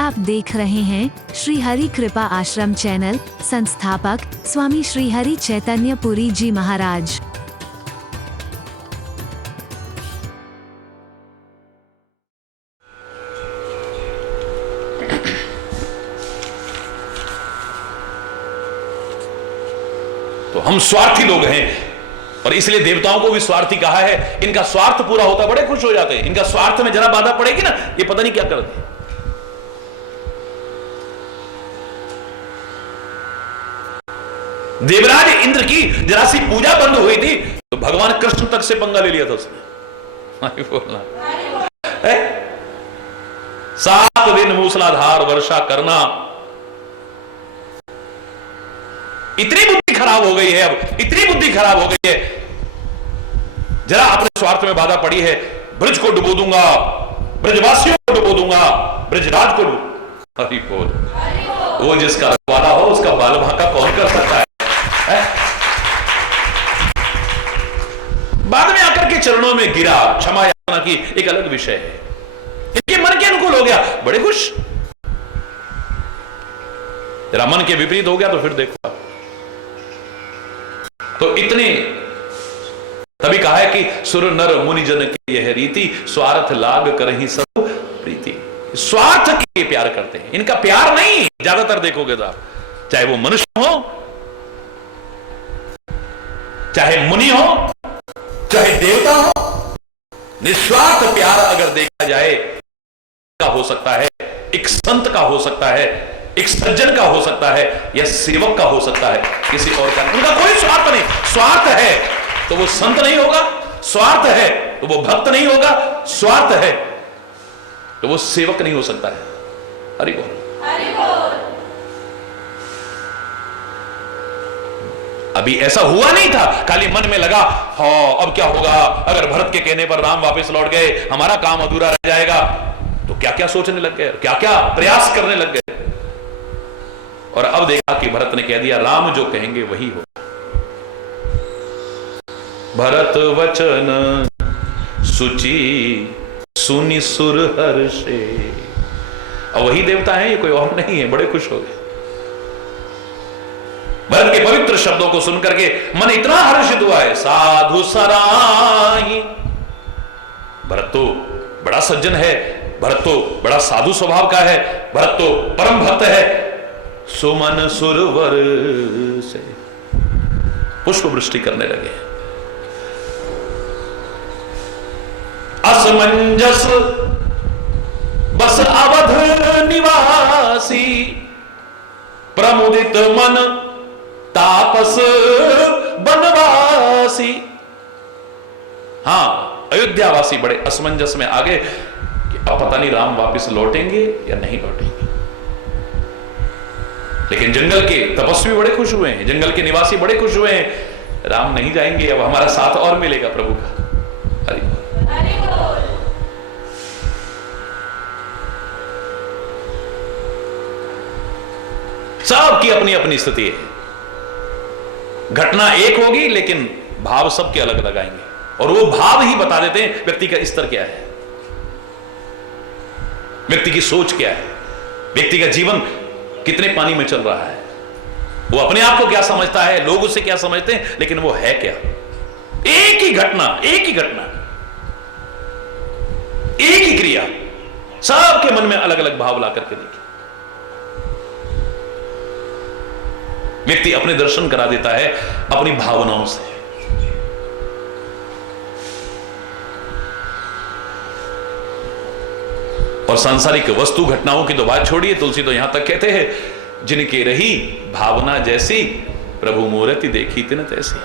आप देख रहे हैं श्री हरि कृपा आश्रम चैनल। संस्थापक स्वामी श्री हरि चैतन्य पुरी जी महाराज। तो हम स्वार्थी लोग हैं और इसलिए देवताओं को भी स्वार्थी कहा है। इनका स्वार्थ पूरा होता बड़े खुश हो जाते हैं। इनका स्वार्थ में जरा बाधा पड़ेगी ना, ये पता नहीं क्या करते हैं। देवराज इंद्र की जरा सी पूजा बंद हुई थी तो भगवान कृष्ण तक से पंगा ले लिया था उसने। बोलना 7 दिन मूसलाधार वर्षा करना। इतनी बुद्धि खराब हो गई है, अब इतनी बुद्धि खराब हो गई है, जरा अपने स्वार्थ में बाधा पड़ी है। ब्रज को डुबो दूंगा, ब्रजवासियों को डुबो दूंगा, ब्रजराज को डुबो। हरि बोल। वो जिसका रखवाला हो उसका बाल भाका कौन कर सकता है? बाद में आकर के चरणों में गिरा, क्षमा याचना की, एक अलग विषय है। इनके मन के अनुकूल हो गया, बड़े खुश। जरा मन के विपरीत हो गया तो फिर देखो। तो इतने तभी कहा है कि सुर नर मुनि जन की यह रीति, स्वार्थ लाग करहि सब प्रीति। स्वार्थ के प्यार करते हैं, इनका प्यार नहीं। ज्यादातर देखोगे तो आप, चाहे वो मनुष्य हो, चाहे मुनि हो, चाहे देवता हो, निस्वार्थ प्यार अगर देखा जाए का हो सकता है, एक संत का हो सकता है, एक सज्जन का हो सकता है, या सेवक का हो सकता है, किसी और का। उनका कोई स्वार्थ नहीं। स्वार्थ है तो वो संत नहीं होगा, स्वार्थ है तो वो भक्त नहीं होगा, स्वार्थ है तो वो सेवक नहीं हो सकता है। हरि बोल। अभी ऐसा हुआ नहीं था, खाली मन में लगा हाँ अब क्या होगा अगर भरत के कहने पर राम वापस लौट गए, हमारा काम अधूरा रह जाएगा। तो क्या क्या सोचने लग गए, क्या क्या प्रयास करने लग गए। और अब देखा कि भरत ने कह दिया राम जो कहेंगे वही हो। भरत वचन सुचि सुनि सुर हर्षे। और वही देवता है, ये कोई और नहीं है। बड़े खुश हो गए भरत के पवित्र शब्दों को सुनकर के। मन इतना हर्षित हुआ है। साधु सराही। भरत तो बड़ा सज्जन है, भरत तो बड़ा साधु स्वभाव का है, भरत तो परम भक्त है। सुमन सुरवर से पुष्प वृष्टि करने लगे। असमंजस बस अवध निवासी, प्रमुदित मन तापस बनवासी। हां, अयोध्यावासी बड़े असमंजस में आ गए कि अब पता नहीं राम वापस लौटेंगे या नहीं लौटेंगे। लेकिन जंगल के तपस्वी बड़े खुश हुए हैं, जंगल के निवासी बड़े खुश हुए हैं। राम नहीं जाएंगे, अब हमारा साथ और मिलेगा प्रभु का। हरि बोल। सबकी अपनी अपनी स्थिति है। घटना एक होगी लेकिन भाव सबके अलग अलग आएंगे, और वो भाव ही बता देते हैं व्यक्ति का स्तर क्या है, व्यक्ति की सोच क्या है, व्यक्ति का जीवन कितने पानी में चल रहा है, वो अपने आप को क्या समझता है, लोग उसे क्या समझते हैं, लेकिन वो है क्या। एक ही घटना, एक ही घटना, एक ही क्रिया, सबके मन में अलग अलग भाव ला करके देखिए। व्यक्ति अपने दर्शन करा देता है अपनी भावनाओं से। और सांसारिक वस्तु घटनाओं की तो बात छोड़िए, तुलसी तो यहां तक कहते हैं जिनके रही भावना जैसी, प्रभु मूर्ति देखी तिन तैसी।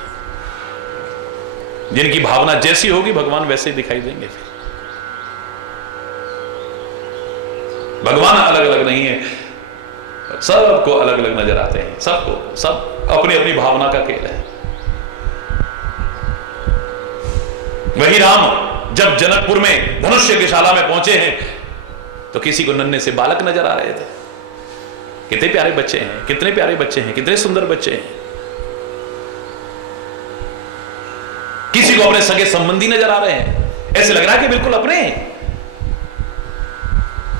जिनकी भावना जैसी होगी भगवान वैसे ही दिखाई देंगे। फिर भगवान अलग अलग नहीं है, सबको अलग अलग नजर आते हैं। सबको, सब अपनी अपनी भावना का खेल है। वही राम जब जनकपुर में धनुष यज्ञशाला में पहुंचे हैं तो किसी को नन्हे से बालक नजर आ रहे थे। कितने प्यारे बच्चे हैं, कितने प्यारे बच्चे हैं, कितने सुंदर बच्चे हैं। किसी को अपने सगे संबंधी नजर आ रहे हैं, ऐसे लग रहा है कि बिल्कुल अपने।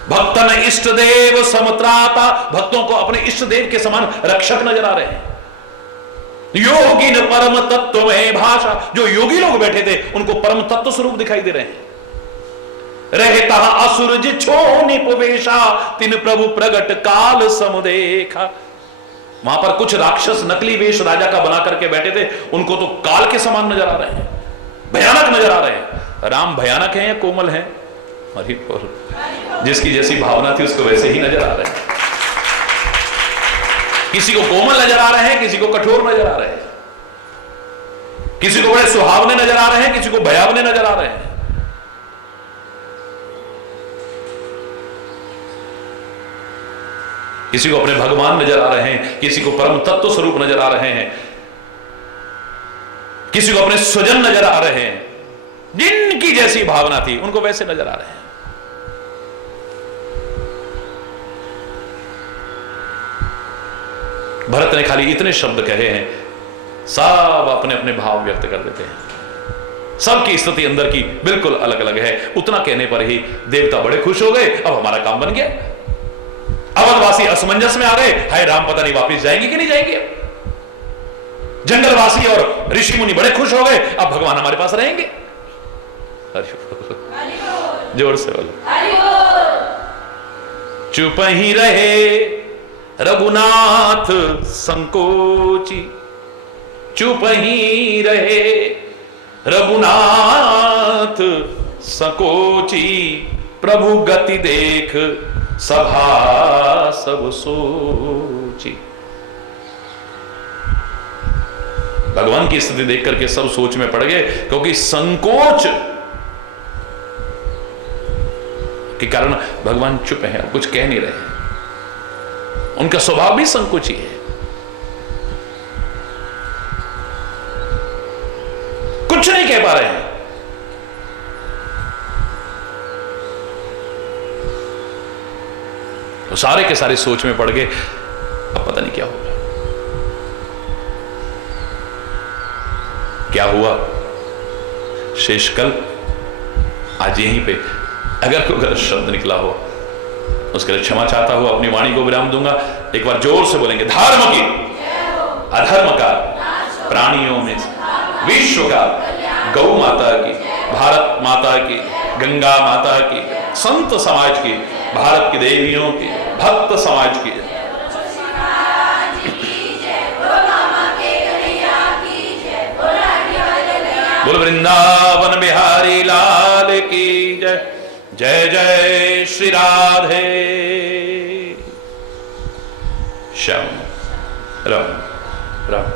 भक्तन इष्ट देव समत्राता, भक्तों को अपने इष्ट देव के समान रक्षक नजर आ रहे हैं। योगी न परम तत्व में भाषा, जो योगी लोग बैठे थे उनको परम तत्व स्वरूप दिखाई दे रहे हैं। रहता असुर छो निपवेशा, तिन प्रभु प्रगट काल समदेखा। वहां पर कुछ राक्षस नकली वेश राजा का बना करके बैठे थे, उनको तो काल के समान नजर आ रहे हैं, भयानक नजर आ रहे हैं। राम भयानक है या कोमल है? जिसकी जैसी भावना थी उसको वैसे ही नजर आ रहे हैं। किसी को कोमल नजर आ रहे हैं, किसी को कठोर नजर आ रहे हैं, किसी को बड़े सुहावने नजर आ रहे हैं, किसी को भयावने नजर आ रहे हैं। किसी को अपने भगवान नजर आ रहे हैं, किसी को परम तत्व स्वरूप नजर आ रहे हैं, किसी को अपने स्वजन नजर आ रहे हैं। जिनकी जैसी भावना थी उनको वैसे नजर आ रहे हैं। भरत ने खाली इतने शब्द कहे हैं, सब अपने अपने भाव व्यक्त कर देते हैं। सबकी स्थिति अंदर की बिल्कुल अलग अलग है। उतना कहने पर ही देवता बड़े खुश हो गए, अब हमारा काम बन गया। अवधवासी असमंजस में आ गए, हाय राम पता नहीं वापिस जाएंगे कि नहीं जाएंगे। जंगलवासी और ऋषि मुनि बड़े खुश हो गए, अब भगवान हमारे पास रहेंगे। जोर से बोलो। चुप ही रहे रघुनाथ संकोची, चुप ही रहे रघुनाथ संकोची, प्रभु गति देख सभा सब सोची। भगवान की स्थिति देख करके सब सोच में पड़ गए, क्योंकि संकोच के कारण भगवान चुप हैं, कुछ कह नहीं रहे। उनका स्वभाव भी संकोची है। कुछ नहीं कह पा रहे हैं। तो सारे के सारे सोच में पड़ गए, अब पता नहीं क्या होगा। क्या हुआ शेषकल आज यहीं पे अगर कोई गलत शब्द निकला हो उसके लिए क्षमा चाहता हूं, अपनी वाणी को विराम दूंगा। एक बार जोर से बोलेंगे, धर्म की अधर्म का प्राणियों में विश्व का, गौ माता की, भारत माता की, गंगा माता की, संत समाज की, भारत की देवियों की, भक्त समाज की। बोल वृंदावन बिहारी लाल की जय। जय जय श्री राधे श्याम राम राम।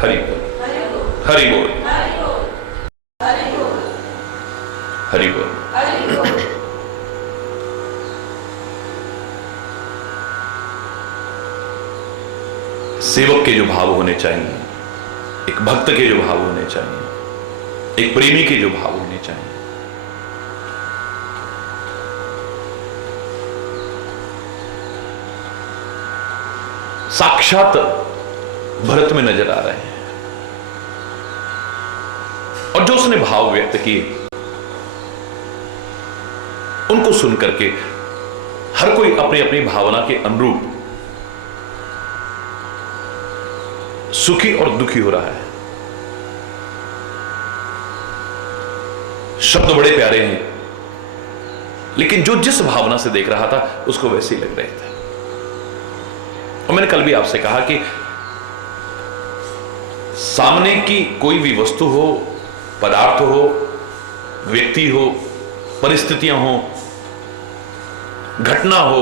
हरि बोल हरि बोल हरि बोल। सेवक के जो भाव होने चाहिए, एक भक्त के जो भाव होने चाहिए, एक प्रेमी के जो भाव होने चाहिए, साक्षात भरत में नजर आ रहे हैं। और जो उसने भाव व्यक्त किए उनको सुन करके हर कोई अपनी अपनी भावना के अनुरूप सुखी और दुखी हो रहा है। शब्द बड़े प्यारे हैं, लेकिन जो जिस भावना से देख रहा था उसको वैसे ही लग रहे थे। और मैंने कल भी आपसे कहा कि सामने की कोई भी वस्तु हो, पदार्थ हो, व्यक्ति हो, परिस्थितियां हो, घटना हो,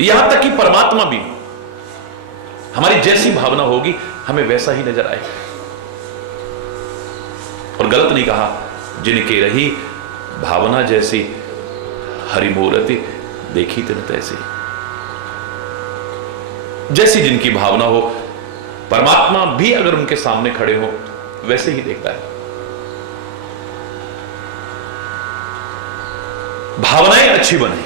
यहां तक कि परमात्मा भी, हमारी जैसी भावना होगी हमें वैसा ही नजर आएगा। और गलत नहीं कहा, जिनके रही भावना जैसी हरिमूर्ति देखी तिन तैसी। जैसी जिनकी भावना हो, परमात्मा भी अगर उनके सामने खड़े हो वैसे ही देखता है। भावनाएं अच्छी बने,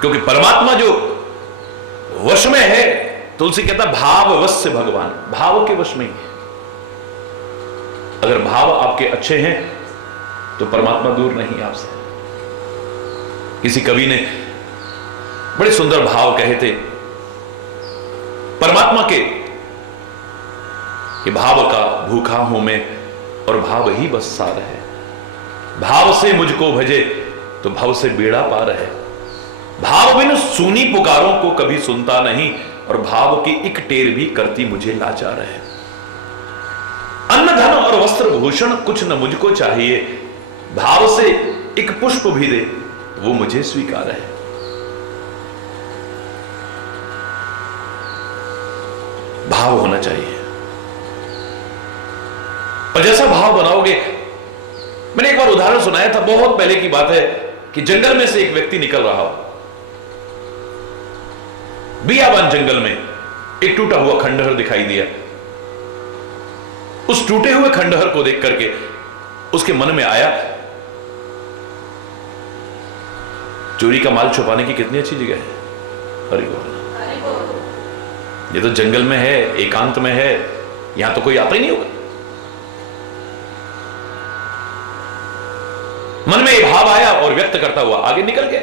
क्योंकि परमात्मा जो वश में है, तुलसी कहता भाववश्य भगवान, भाव के वश में ही है। अगर भाव आपके अच्छे हैं तो परमात्मा दूर नहीं आपसे। किसी कवि ने बड़े सुंदर भाव कहे थे, परमात्मा के कि भाव का भूखा हूं मैं और भाव ही बस सार है, भाव से मुझको भजे तो भाव से बेड़ा पार है, भाव बिन सुनी पुकारों को कभी सुनता नहीं और भाव की एक टेर भी करती मुझे लाचार है। अन्न धन और वस्त्र भूषण कुछ न मुझको चाहिए, भाव से एक पुष्प भी दे वो मुझे स्वीकार है। भाव होना चाहिए और जैसा भाव बनाओगे, मैंने एक बार उदाहरण सुनाया था, बहुत पहले की बात है कि जंगल में से एक व्यक्ति निकल रहा हो, बियाबान जंगल में एक टूटा हुआ खंडहर दिखाई दिया। उस टूटे हुए खंडहर को देख करके उसके मन में आया, चोरी का माल छुपाने की कितनी अच्छी जगह है। हरि बोल। ये तो जंगल में है, एकांत में है, यहां तो कोई आता ही नहीं होगा। मन में यह भाव आया और व्यक्त करता हुआ आगे निकल गया।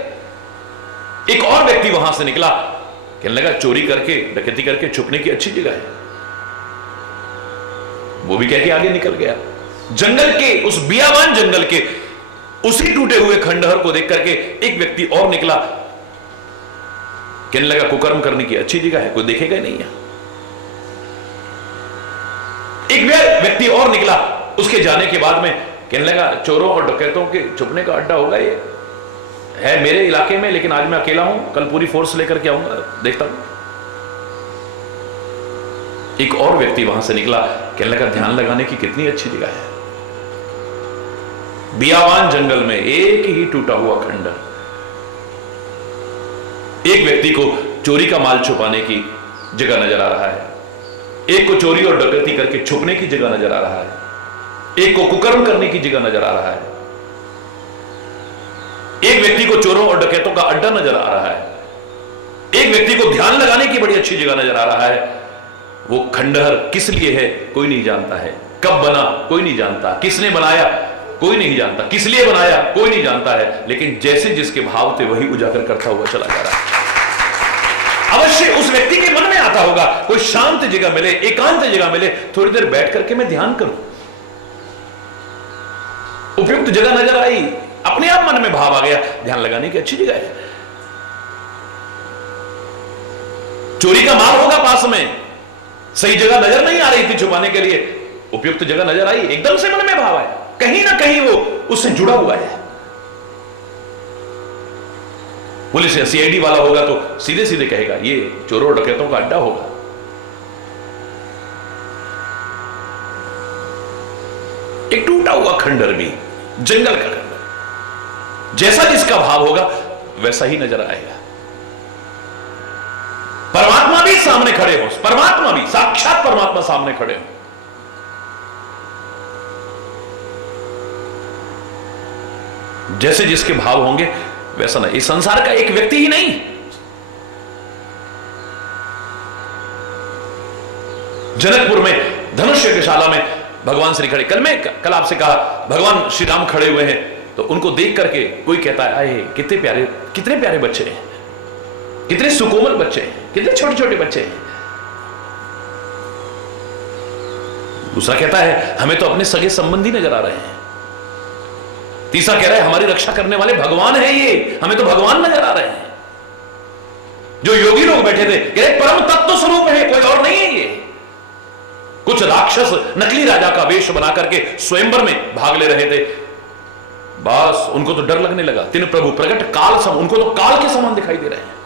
एक और व्यक्ति वहां से निकला, कहने लगा चोरी करके डकैती करके छुपने की अच्छी जगह है, वो भी कह के आगे निकल गया। जंगल के उस बियाबान जंगल के उसी टूटे हुए खंडहर को देख करके एक व्यक्ति और निकला, कहने लगा कुकर्म करने की अच्छी जगह है, कोई देखेगा ही नहीं यहां। एक व्यक्ति और निकला, उसके जाने के बाद में कहने लगा चोरों और डकैतों के छुपने का अड्डा होगा, ये है मेरे इलाके में, लेकिन आज मैं अकेला हूं, कल पूरी फोर्स लेकर के आऊंगा, देखता हूं। एक और व्यक्ति वहां से निकला, कहने लगा ध्यान लगाने की कितनी अच्छी जगह है, बियाबान जंगल में एक ही टूटा हुआ खंडहर। एक व्यक्ति को चोरी का माल छुपाने की जगह नजर आ रहा है, एक को चोरी और डकैती करके छुपने की जगह नजर आ रहा है, एक को कुकर्म करने की जगह नजर आ रहा है, एक व्यक्ति को चोरों और डकैतों का अड्डा नजर आ रहा है, एक व्यक्ति को ध्यान लगाने की बड़ी अच्छी जगह नजर आ रहा है। वो खंडहर किस लिए है कोई नहीं जानता है, कब बना कोई नहीं जानता, किसने बनाया कोई नहीं जानता, किस लिए बनाया कोई नहीं जानता है, लेकिन जैसे जिसके भाव थे वही उजागर करता हुआ चला जा रहा है। अवश्य उस व्यक्ति के मन में आता होगा कोई शांत जगह मिले, एकांत जगह मिले, थोड़ी देर बैठ करके मैं ध्यान करूं। उपयुक्त जगह नजर आई, अपने आप मन में भाव आ गया, ध्यान लगाने की अच्छी जगह है, चोरी का माल होगा पास में, सही जगह नजर नहीं आ रही थी छुपाने के लिए, उपयुक्त जगह नजर आई, एकदम से मन में भाव आया, कहीं ना कहीं वो उससे जुड़ा हुआ है। पुलिस या सीआईडी वाला होगा तो सीधे सीधे कहेगा ये चोरों और डकैतों का अड्डा होगा। एक टूटा हुआ खंडहर भी, जंगल का खंडहर, जैसा जिसका भाव होगा वैसा ही नजर आएगा। परमात्मा भी सामने खड़े हो, परमात्मा भी साक्षात परमात्मा सामने खड़े हो, जैसे जिसके भाव होंगे वैसा नहीं। इस संसार का एक व्यक्ति ही नहीं, जनकपुर में धनुष यज्ञशाला में भगवान श्री खड़े, कल आपसे कहा भगवान श्री राम खड़े हुए हैं, तो उनको देख करके कोई कहता है आए कितने प्यारे बच्चे हैं, कितने सुकोमल बच्चे हैं, कितने छोटे छोटे बच्चे हैं। दूसरा कहता है हमें तो अपने सगे संबंधी नजर आ रहे हैं। तीसरा कह रहा है हमारी रक्षा करने वाले भगवान है, ये हमें तो भगवान नजर आ रहे हैं। जो योगी लोग बैठे थे कह रहे परम तत्व स्वरूप है, कोई और नहीं है ये। कुछ राक्षस नकली राजा का वेश बना करके स्वयंवर में भाग ले रहे थे, बस उनको तो डर लगने लगा। तीन प्रभु प्रकट काल सम, उनको तो काल के समान दिखाई दे रहे हैं।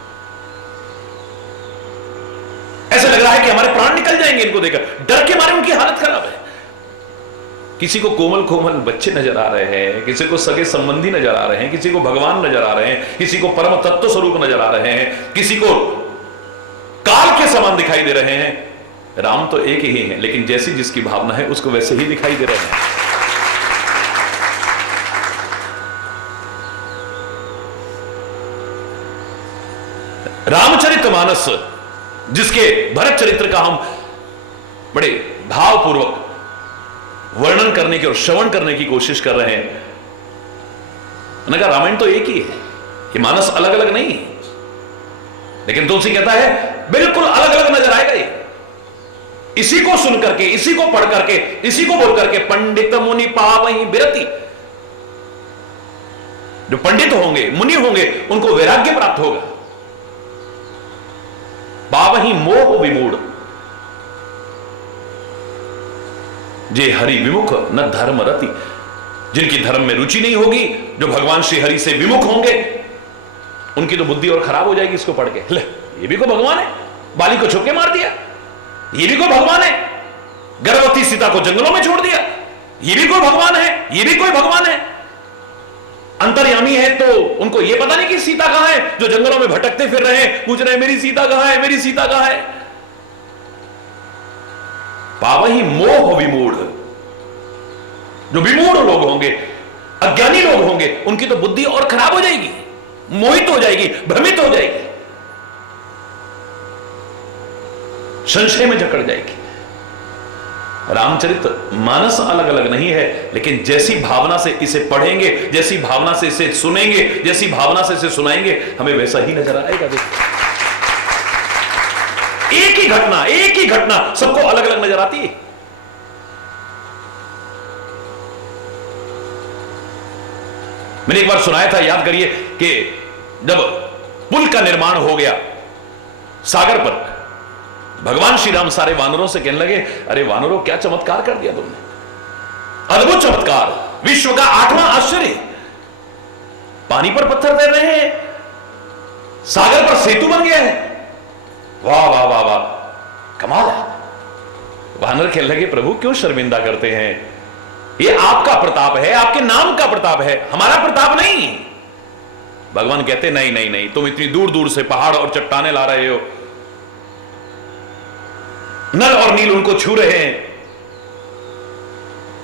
ऐसा लग रहा है कि हमारे प्राण निकल जाएंगे इनको देखकर, डर के मारे उनकी हालत खराब है। किसी को कोमल कोमल बच्चे नजर आ रहे हैं, किसी को सगे संबंधी नजर आ रहे हैं, किसी को भगवान नजर आ रहे हैं, किसी को परम तत्व स्वरूप नजर आ रहे हैं, किसी को काल के समान दिखाई dे रहे हैं। राम तो एक ही है, लेकिन जैसी जिसकी भावना है उसको वैसे ही दिखाई दे रहे हैं। रामचरितमानस जिसके भरत चरित्र का हम बड़े भावपूर्वक वर्णन करने की और श्रवण करने की कोशिश कर रहे हैं, मैंने कहा रामायण तो एक ही है, ये मानस अलग अलग नहीं है, लेकिन तुलसी कहता है बिल्कुल अलग अलग नजर आएगा ये। इसी को सुन करके, इसी को पढ़ करके, इसी को बोल करके पंडित मुनि पावहि बिरति, जो पंडित होंगे, मुनि होंगे, उनको वैराग्य प्राप्त होगा। पावहि मोह विमूढ़, जे हरि विमुख न धर्म रति, जिनकी धर्म में रुचि नहीं होगी, जो भगवान श्री हरि से विमुख होंगे, उनकी तो बुद्धि और खराब हो जाएगी इसको पढ़ के। ले, ये भी कोई भगवान है, बाली को छुपके मार दिया, ये भी कोई भगवान है, गर्भवती सीता को जंगलों में छोड़ दिया, ये भी कोई भगवान है, ये भी कोई भगवान है। अंतर्यामी है तो उनको यह पता नहीं कि सीता कहां है, जो जंगलों में भटकते फिर रहे हैं, पूछ रहे हैं मेरी सीता कहां है, मेरी सीता कहां है। पावहि मोह विमूढ़, जो विमूढ़ लोग होंगे, अज्ञानी लोग होंगे, उनकी तो बुद्धि और खराब हो जाएगी, मोहित हो जाएगी, भ्रमित हो जाएगी, संशय में जकड़ जाएगी। रामचरित मानस अलग अलग नहीं है, लेकिन जैसी भावना से इसे पढ़ेंगे, जैसी भावना से इसे सुनेंगे, जैसी भावना से इसे सुनाएंगे, हमें वैसा ही नजर आएगा। देखिए, एक ही घटना सबको अलग अलग नजर आती है। मैंने एक बार सुनाया था, याद करिए, कि जब पुल का निर्माण हो गया सागर पर, भगवान श्री राम सारे वानरों से कहने लगे, अरे वानरों, क्या चमत्कार कर दिया तुमने, अद्भुत चमत्कार, विश्व का 8वां आश्चर्य, पानी पर पत्थर तैर रहे हैं, सागर पर सेतु बन गया है, वाह वाह वाह वाह, कमाल है। वानर कहने लगे, प्रभु क्यों शर्मिंदा करते हैं, ये आपका प्रताप है, आपके नाम का प्रताप है, हमारा प्रताप नहीं। भगवान कहते, नहीं नहीं नहीं, तुम इतनी दूर दूर से पहाड़ और चट्टाने ला रहे हो, नल और नील उनको छू रहे हैं,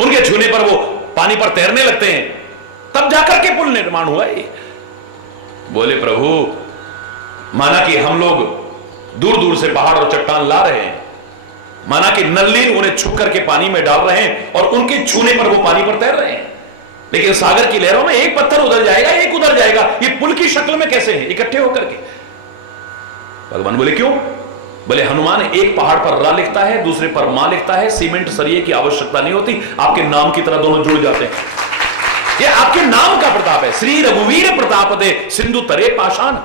उनके छूने पर वो पानी पर तैरने लगते हैं, तब जाकर के पुल निर्माण हुआ है। बोले, प्रभु माना कि हम लोग दूर दूर से पहाड़ और चट्टान ला रहे हैं, माना कि नल नील उन्हें छू करके पानी में डाल रहे हैं और उनके छूने पर वो पानी पर तैर रहे हैं, लेकिन सागर की लहरों में एक पत्थर उधर जाएगा, एक उधर जाएगा, ये पुल की शक्ल में कैसे है इकट्ठे होकर के। भगवान बोले, क्यों? बोले, हनुमान एक पहाड़ पर रा लिखता है, दूसरे पर मां लिखता है, सीमेंट सरिये की आवश्यकता नहीं होती, आपके नाम की तरह दोनों जुड़ जाते हैं। ये आपके नाम का प्रताप है। श्री रघुवीर प्रताप दे सिंधु तरे पाषाण,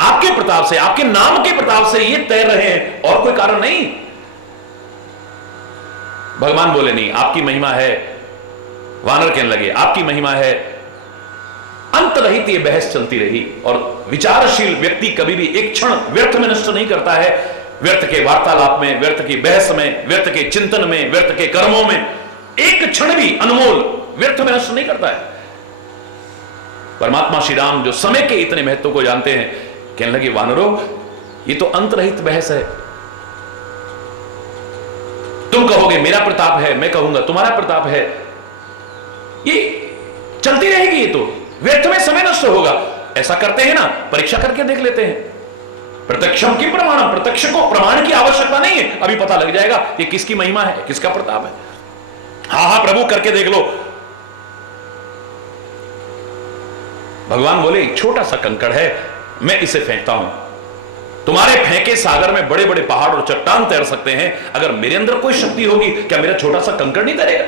आपके प्रताप से, आपके नाम के प्रताप से ये तैर रहे हैं, और कोई कारण नहीं। भगवान बोले, नहीं, आपकी महिमा है। वानर कहने लगे, आपकी महिमा है। अंत रहित ये बहस चलती रही, और विचारशील व्यक्ति कभी भी एक क्षण व्यर्थ में नष्ट नहीं करता है। व्यर्थ के वार्तालाप में, व्यर्थ की बहस में, व्यर्थ के चिंतन में, व्यर्थ के कर्मों में एक क्षण भी अनमोल व्यर्थ में नष्ट नहीं करता है। परमात्मा श्री राम जो समय के इतने महत्व को जानते हैं, कहने लगे, वानरों, ये तो अंतरहित बहस है। तुम कहोगे मेरा प्रताप है, मैं कहूंगा तुम्हारा प्रताप है, ये चलती रहेगी, ये तो व्यर्थ में समय नष्ट होगा। ऐसा करते हैं ना, परीक्षा करके देख लेते हैं। प्रत्यक्षम की प्रमाणम, प्रत्यक्ष को प्रमाण की आवश्यकता नहीं है, अभी पता लग जाएगा कि किसकी महिमा है, किसका प्रताप है। हाँ प्रभु, करके देख लो। भगवान बोले, एक छोटा सा कंकड़ है, मैं इसे फेंकता हूं, तुम्हारे फेंके सागर में बड़े बड़े पहाड़ और चट्टान तैर सकते हैं, अगर मेरे अंदर कोई शक्ति होगी, क्या मेरा छोटा सा कंकड़ नहीं तैरेगा?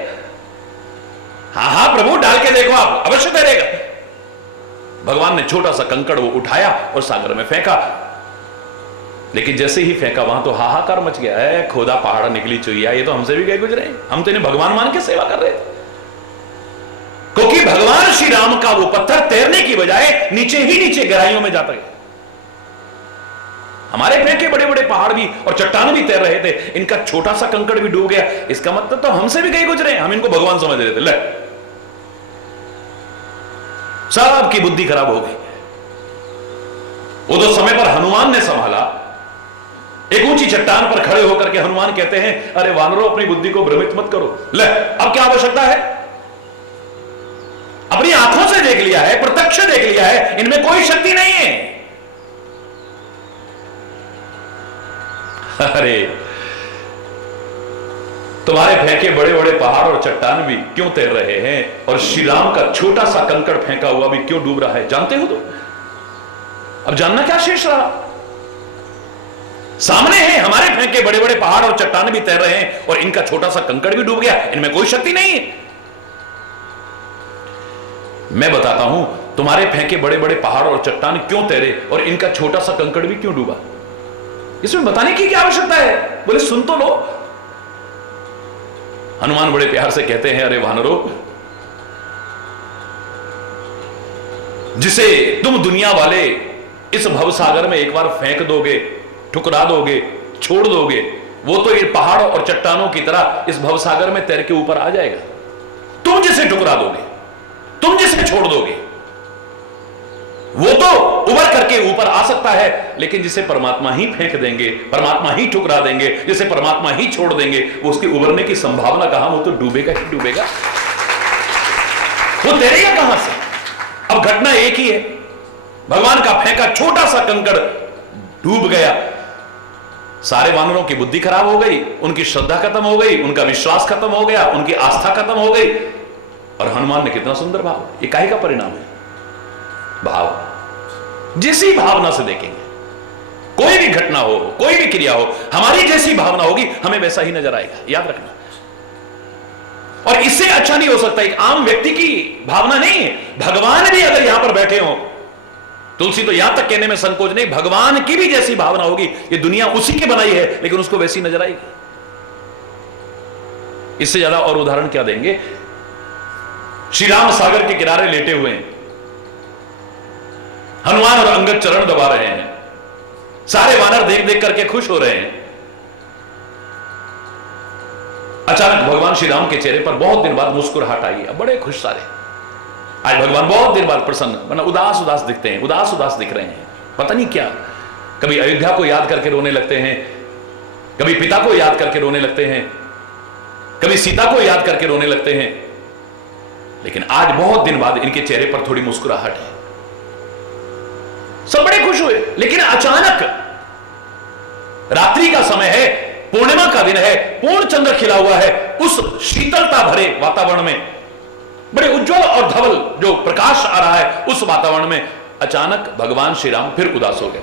हाँ प्रभु, डाल के देखो, आप अवश्य तैरेगा। भगवान ने छोटा सा कंकड़ वो उठाया और सागर में फेंका, लेकिन जैसे ही फेंका, वहां तो हाहाकार मच गया है, खोदा पहाड़ निकली चुईया, ये तो हमसे भी गए गुजरे, हम तो इन्हें भगवान मान के सेवा कर रहे थे। क्योंकि भगवान श्री राम का वो पत्थर तैरने की बजाय नीचे ही नीचे गहराइयों में जाता गया। हमारे फेंके बड़े बड़े पहाड़ भी और चट्टान भी तैर रहे थे, इनका छोटा सा कंकड़ भी डूब गया, इसका मतलब तो हमसे भी गए गुजरे, हम इनको भगवान समझ रहे थे। ले, सबकी बुद्धि खराब हो गई। वो तो समय पर हनुमान ने संभाला। एक ऊंची चट्टान पर खड़े होकर के हनुमान कहते हैं, अरे वानरों, अपनी बुद्धि को भ्रमित मत करो। ले, अब क्या आवश्यकता है? अपनी आंखों से देख लिया है, प्रत्यक्ष देख लिया है, इनमें कोई शक्ति नहीं है। अरे तुम्हारे फेंके बड़े बड़े पहाड़ और चट्टान भी क्यों तैर रहे हैं और श्री राम का छोटा सा कंकड़ फेंका हुआ भी क्यों डूब रहा है? जानते हो? तो अब जानना क्या शेष रहा? सामने है, हमारे फेंके बड़े बड़े पहाड़ और चट्टान भी तैर रहे हैं और इनका छोटा सा कंकड़ भी डूब गया। इनमें कोई शक्ति नहीं है। मैं बताता हूं, तुम्हारे फेंके बड़े बड़े पहाड़ और चट्टान क्यों तैरे और इनका छोटा सा कंकड़ भी क्यों डूबा? इसमें बताने की क्या आवश्यकता है? बोले सुन तो लो। हनुमान बड़े प्यार से कहते हैं, अरे वानरों, जिसे तुम दुनिया वाले इस भवसागर में एक बार फेंक दोगे, ठुकरा दोगे, छोड़ दोगे, वो तो ये पहाड़ और चट्टानों की तरह इस भवसागर में तैर के ऊपर आ जाएगा। तुम जिसे ठुकरा दोगे, तुम जिसे छोड़ दोगे, वो तो उबर करके ऊपर आ सकता है, लेकिन जिसे परमात्मा ही फेंक देंगे, परमात्मा ही ठुकरा देंगे, जिसे परमात्मा ही छोड़ देंगे, वो उसके उबरने की संभावना कहां? वो तो डूबेगा ही डूबेगा। वो तैरेगा कहां से? अब घटना एक ही है, भगवान का फेंका छोटा सा कंकड़ डूब गया। सारे वानरों की बुद्धि खराब हो गई, उनकी श्रद्धा खत्म हो गई, उनका विश्वास खत्म हो गया, उनकी आस्था खत्म हो गई। और हनुमान ने कितना सुंदर भाव, ये काहे का परिणाम है? भाव। जिस ही भावना से देखेंगे, कोई भी घटना हो, कोई भी क्रिया हो, हमारी जैसी भावना होगी, हमें वैसा ही नजर आएगा। याद रखना। और इससे अच्छा नहीं हो सकता, एक आम व्यक्ति की भावना नहीं है। भगवान भी अगर यहां पर बैठे हो, तुलसी तो यहां तक कहने में संकोच नहीं, भगवान की भी जैसी भावना होगी, ये दुनिया उसी की बनाई है, लेकिन उसको वैसी नजर आएगी। इससे ज्यादा और उदाहरण क्या देंगे? श्री राम सागर के किनारे लेटे हुए हैं, हनुमान और अंगद चरण दबा रहे हैं, सारे वानर देख देख करके खुश हो रहे हैं। अचानक भगवान श्री राम के चेहरे पर बहुत दिन बाद मुस्कुराहट आई, अब बड़े खुश सारे। आज भगवान बहुत दिन बाद प्रसन्न, वरना उदास उदास दिखते हैं, उदास उदास दिख रहे हैं, पता नहीं क्या। कभी अयोध्या को याद करके रोने लगते हैं, कभी पिता को याद करके रोने लगते हैं, कभी सीता को याद करके रोने लगते हैं, लेकिन आज बहुत दिन बाद इनके चेहरे पर थोड़ी मुस्कुराहट है। सब बड़े खुश हुए, लेकिन अचानक रात्रि का समय है, पूर्णिमा का दिन है, पूर्ण चंद्र खिला हुआ है, उस शीतलता भरे वातावरण में, बड़े उज्जवल और धवल जो प्रकाश आ रहा है, उस वातावरण में अचानक भगवान श्री राम फिर उदास हो गए।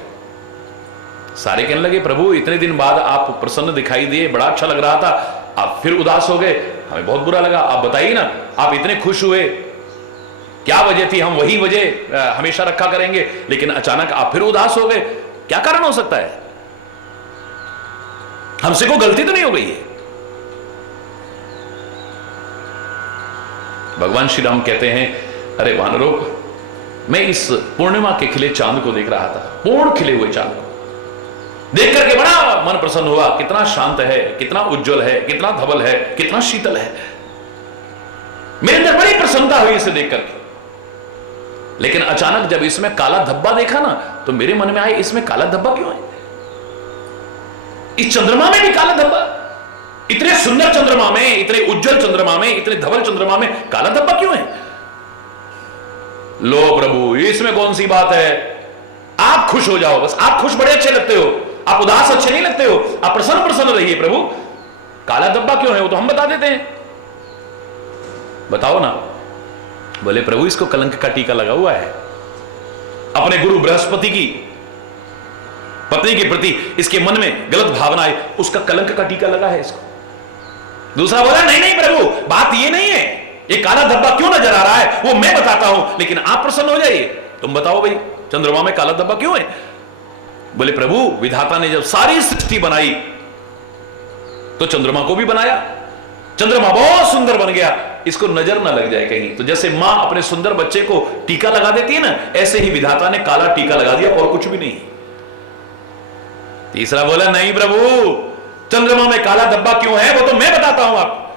सारे कहने लगे, प्रभु इतने दिन बाद आप प्रसन्न दिखाई दिए, बड़ा अच्छा लग रहा था, आप फिर उदास हो गए, हमें बहुत बुरा लगा। आप बताइए ना, आप इतने खुश हुए, क्या वजह थी? हम वही वजह हमेशा रखा करेंगे, लेकिन अचानक आप फिर उदास हो गए, क्या कारण हो सकता है? हमसे कोई गलती तो नहीं हो गई है? भगवान श्री राम कहते हैं, अरे वानरों, मैं इस पूर्णिमा के खिले चांद को देख रहा था, पूर्ण खिले हुए चांद को देख करके बड़ा मन प्रसन्न हुआ। कितना शांत है, कितना उज्जवल है, कितना धवल है, कितना शीतल है। मेरे अंदर बड़ी प्रसन्नता हुई इसे देख करके। लेकिन अचानक जब इसमें काला धब्बा देखा ना, तो मेरे मन में आए, इसमें काला धब्बा क्यों है? इस चंद्रमा में भी काला धब्बा? इतने सुंदर चंद्रमा में, इतने उज्जवल चंद्रमा में, इतने धवल चंद्रमा में काला धब्बा क्यों है? लो प्रभु, इसमें कौन सी बात है? आप खुश हो जाओ बस। आप खुश बड़े अच्छे लगते हो, आप उदास अच्छे नहीं लगते हो, आप प्रसन्न प्रसन्न रहिए। प्रभु काला धब्बा क्यों है वो तो हम बता देते हैं, बताओ ना। बोले प्रभु इसको कलंक का टीका लगा हुआ है, अपने गुरु बृहस्पति की पत्नी के प्रति इसके मन में गलत भावना है, उसका कलंक का टीका लगा है इसको। दूसरा बोला नहीं नहीं प्रभु, बात ये नहीं है, ये काला धब्बा क्यों नजर आ रहा है वो मैं बताता हूं, लेकिन आप प्रसन्न हो जाइए। तुम बताओ भाई, चंद्रमा में काला धब्बा क्यों है? बोले प्रभु विधाता ने जब सारी सृष्टि बनाई तो चंद्रमा को भी बनाया, चंद्रमा बहुत सुंदर बन गया, इसको नजर ना लग जाए कहीं। तो जैसे मां अपने सुंदर बच्चे को टीका लगा देती है ना, ऐसे ही विधाता ने काला टीका लगा दिया और कुछ भी नहीं। तीसरा बोला नहीं प्रभु, चंद्रमा में काला धब्बा क्यों है वो तो मैं बताता हूं आप,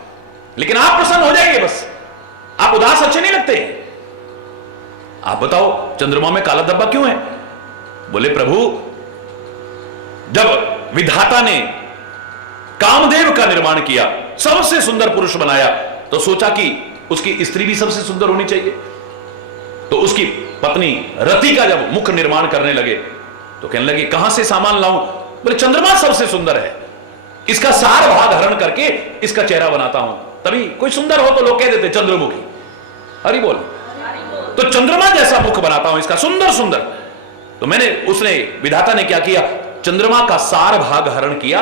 लेकिन आप प्रसन्न हो जाइए बस, आप उदास अच्छे नहीं लगते। आप बताओ चंद्रमा में काला धब्बा क्यों है? बोले प्रभु जब विधाता ने कामदेव का निर्माण किया, सबसे सुंदर पुरुष बनाया, तो सोचा कि उसकी स्त्री भी सबसे सुंदर होनी चाहिए। तो उसकी पत्नी रति का जब मुख निर्माण करने लगे तो कहने लगे कहां से सामान लाऊं? बोले चंद्रमा सबसे सुंदर है, इसका सार भाग हरण करके इसका चेहरा बनाता हूं। तभी कोई सुंदर हो तो लोग कह देते चंद्रमुखी, हरि बोल। तो चंद्रमा जैसा मुख बनाता हूं इसका, सुंदर सुंदर। तो मैंने, उसने, विधाता ने क्या किया, चंद्रमा का सार भाग हरण किया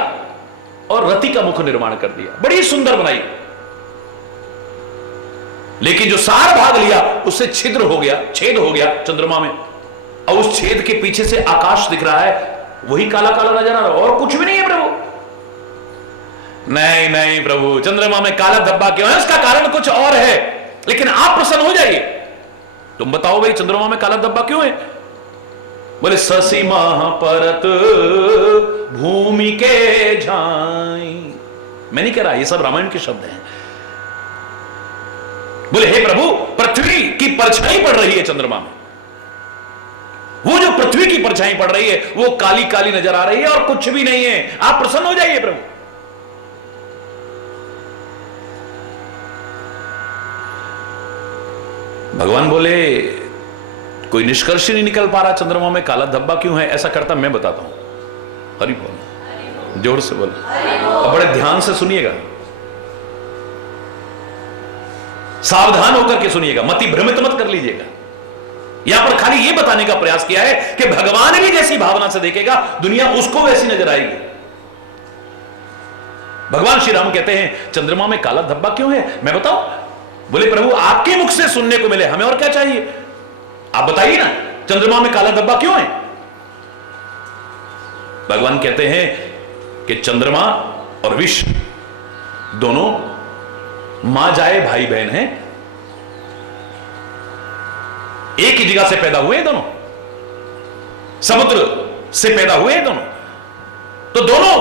और रति का मुख निर्माण कर दिया, बड़ी सुंदर बनाई। लेकिन जो सार भाग लिया उससे छिद्र हो गया, छेद हो गया चंद्रमा में, और उस छेद के पीछे से आकाश दिख रहा है, वही काला काला नजर आ रहा है, और कुछ भी नहीं है प्रभु। नहीं नहीं प्रभु, चंद्रमा में काला धब्बा क्यों है, उसका कारण कुछ और है, लेकिन आप प्रसन्न हो जाइए। तुम बताओ भाई, चंद्रमा में काला धब्बा क्यों है? बोले शशि माह परत भूमि के झाई। मैं नहीं कह रहा, ये सब रामायण के शब्द हैं। बोले हे प्रभु, पृथ्वी की परछाई पड़ रही है चंद्रमा में, वो जो पृथ्वी की परछाई पड़ रही है वो काली काली नजर आ रही है और कुछ भी नहीं है, आप प्रसन्न हो जाइए प्रभु। भगवान बोले कोई निष्कर्ष नहीं निकल पा रहा चंद्रमा में काला धब्बा क्यों है, ऐसा करता मैं बताता हूं। हरि बोल, जोर से बोल, और बड़े ध्यान से सुनिएगा, सावधान होकर के सुनिएगा, मति भ्रमित मत कर लीजिएगा। यहां पर खाली यह बताने का प्रयास किया है कि भगवान भी जैसी भावना से देखेगा दुनिया उसको वैसी नजर आएगी। भगवान श्री राम कहते हैं चंद्रमा में काला धब्बा क्यों है, मैं बताऊं? बोले प्रभु आपके मुख से सुनने को मिले, हमें और क्या चाहिए, आप बताइए ना, चंद्रमा में काला धब्बा क्यों है? भगवान कहते हैं कि चंद्रमा और विष दोनों मां जाए भाई बहन हैं, एक ही जगह से पैदा हुए दोनों, समुद्र से पैदा हुए दोनों, तो दोनों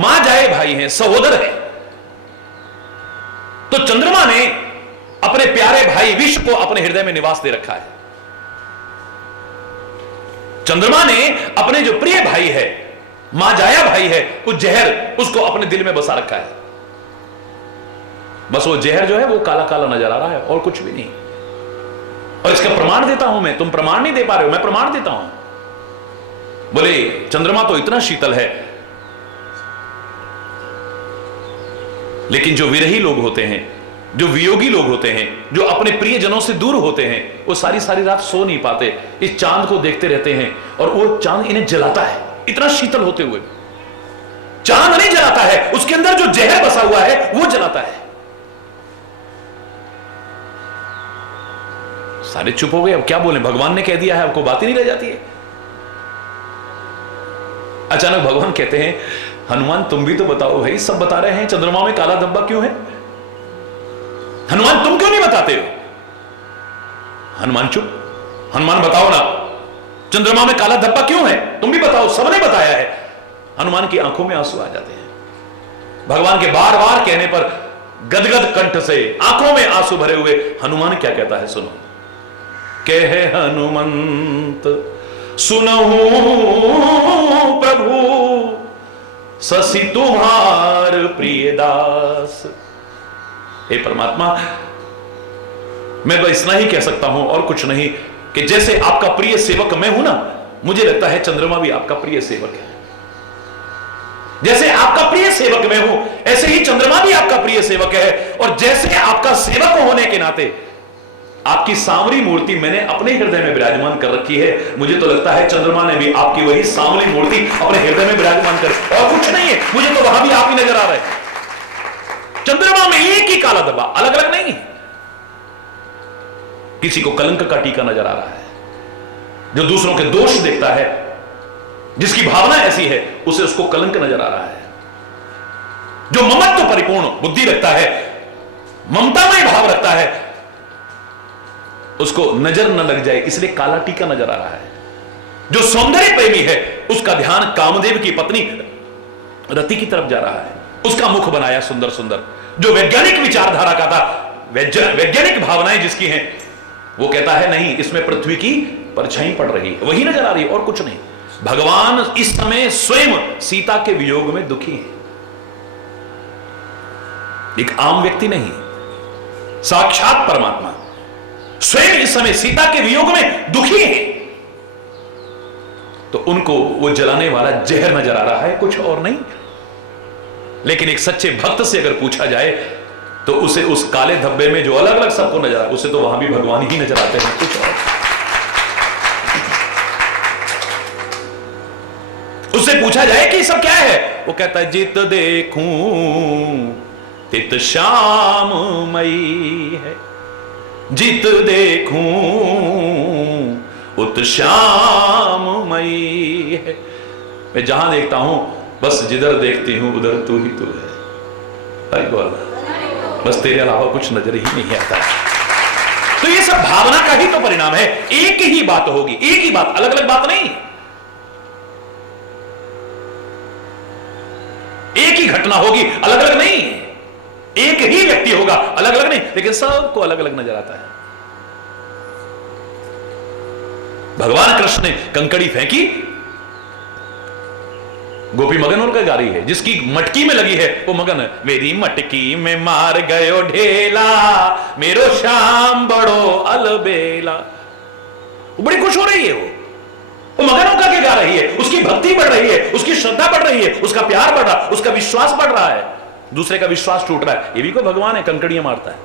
मां जाए भाई हैं, सहोदर हैं। तो चंद्रमा ने अपने प्यारे भाई विष को अपने हृदय में निवास दे रखा है। चंद्रमा ने अपने जो प्रिय भाई है, मां जाया भाई है, उस जहर उसको अपने दिल में बसा रखा है। बस वो जहर जो है वो काला काला नजर आ रहा है और कुछ भी नहीं। और इसका प्रमाण देता हूं मैं, तुम प्रमाण नहीं दे पा रहे हो, मैं प्रमाण देता हूं। बोले चंद्रमा तो इतना शीतल है, लेकिन जो विरही लोग होते हैं, जो वियोगी लोग होते हैं, जो अपने प्रियजनों से दूर होते हैं, वो सारी सारी रात सो नहीं पाते, इस चांद को देखते रहते हैं, और वो चांद इन्हें जलाता है, इतना शीतल होते हुए। चांद नहीं जलाता है, उसके अंदर जो जहर बसा हुआ है वो जलाता है। सारे चुप हो गए, अब क्या बोले, भगवान ने कह दिया है, आपको बात ही नहीं रह जाती है। अचानक भगवान कहते हैं हनुमान तुम भी तो बताओ भाई, सब बता रहे हैं चंद्रमा में काला धब्बा क्यों है, हनुमान तुम क्यों नहीं बताते हो? हनुमान चुप, हनुमान बताओ ना, चंद्रमा में काला धब्बा क्यों है, तुम भी बताओ, सबने बताया है। हनुमान की आंखों में आंसू आ जाते हैं। भगवान के बार बार कहने पर गदगद कंठ से आंखों में आंसू भरे हुए हनुमान क्या कहता है, सुनो। कहे हनुमंत सुनहु प्रभु, शशि तुम्हार प्रिय दास। हे परमात्मा, मैं बस इतना ही कह सकता हूं और कुछ नहीं, कि जैसे आपका प्रिय सेवक मैं हूं ना, मुझे लगता है चंद्रमा भी आपका प्रिय सेवक है। जैसे आपका प्रिय सेवक मैं हूं, ऐसे ही चंद्रमा भी आपका प्रिय सेवक है। और जैसे आपका सेवक होने के नाते आपकी सांवरी मूर्ति मैंने अपने हृदय में विराजमान कर रखी है, मुझे तो लगता है चंद्रमा ने भी आपकी वही सांवरी मूर्ति अपने हृदय में विराजमान कर, और कुछ नहीं है, मुझे तो वहां भी आप ही नजर आ रहे हैं। चंद्रमा में एक ही काला धब्बा, अलग अलग नहीं। किसी को कलंक का टीका नजर आ रहा है, जो दूसरों के दोष देखता है, जिसकी भावना ऐसी है, उसे उसको कलंक नजर आ रहा है। जो ममत्व परिपूर्ण बुद्धि रखता है, ममतामय भाव रखता है, उसको नजर न लग जाए इसलिए काला टीका नजर आ रहा है। जो सौंदर्य प्रेमी है, उसका ध्यान कामदेव की पत्नी रति की तरफ जा रहा है, उसका मुख बनाया सुंदर सुंदर। जो वैज्ञानिक विचारधारा का था, वैज्ञानिक भावनाएं जिसकी हैं, वो कहता है नहीं, इसमें पृथ्वी की परछाई पड़ रही है, वही नजर आ रही है और कुछ नहीं। भगवान इस समय स्वयं सीता के वियोग में दुखी है, एक आम व्यक्ति नहीं, साक्षात परमात्मा स्वयं इस समय सीता के वियोग में दुखी है। तो उनको वो जलाने वाला जहर नजर आ रहा है, कुछ और नहीं। लेकिन एक सच्चे भक्त से अगर पूछा जाए तो उसे उस काले धब्बे में जो अलग अलग सबको नजर आए, उसे तो वहां भी भगवान ही नजर आते हैं, कुछ और। उससे पूछा जाए कि सब क्या है, वो कहता है जित देखूं तित श्याममयी है, जित देखूं उत श्याममयी है। मैं जहां देखता हूं बस जिधर देखती हूं उधर तू ही तू है। अरे बोल, बस तेरे अलावा कुछ नजर ही नहीं आता। तो ये सब भावना का ही तो परिणाम है। एक ही बात होगी, एक ही बात, अलग अलग बात नहीं। एक ही घटना होगी, अलग अलग नहीं। एक ही व्यक्ति होगा, अलग अलग नहीं, लेकिन सबको अलग अलग नजर आता है। भगवान कृष्ण ने कंकड़ी फेंकी, गोपी मगन होकर गा रही है। जिसकी मटकी में लगी है वो मगन है। मेरी मटकी में मार गयो ढेला, मेरो श्याम बड़ो अलबेला। वो बड़ी खुश हो रही है। वो मगन होकर के गा रही है। उसकी भक्ति बढ़ रही है, उसकी श्रद्धा बढ़ रही है, उसका प्यार बढ़ रहा है, उसका विश्वास बढ़ रहा है। दूसरे का विश्वास टूट रहा है। ये भी कोई भगवान है, कंकड़ियां मारता है।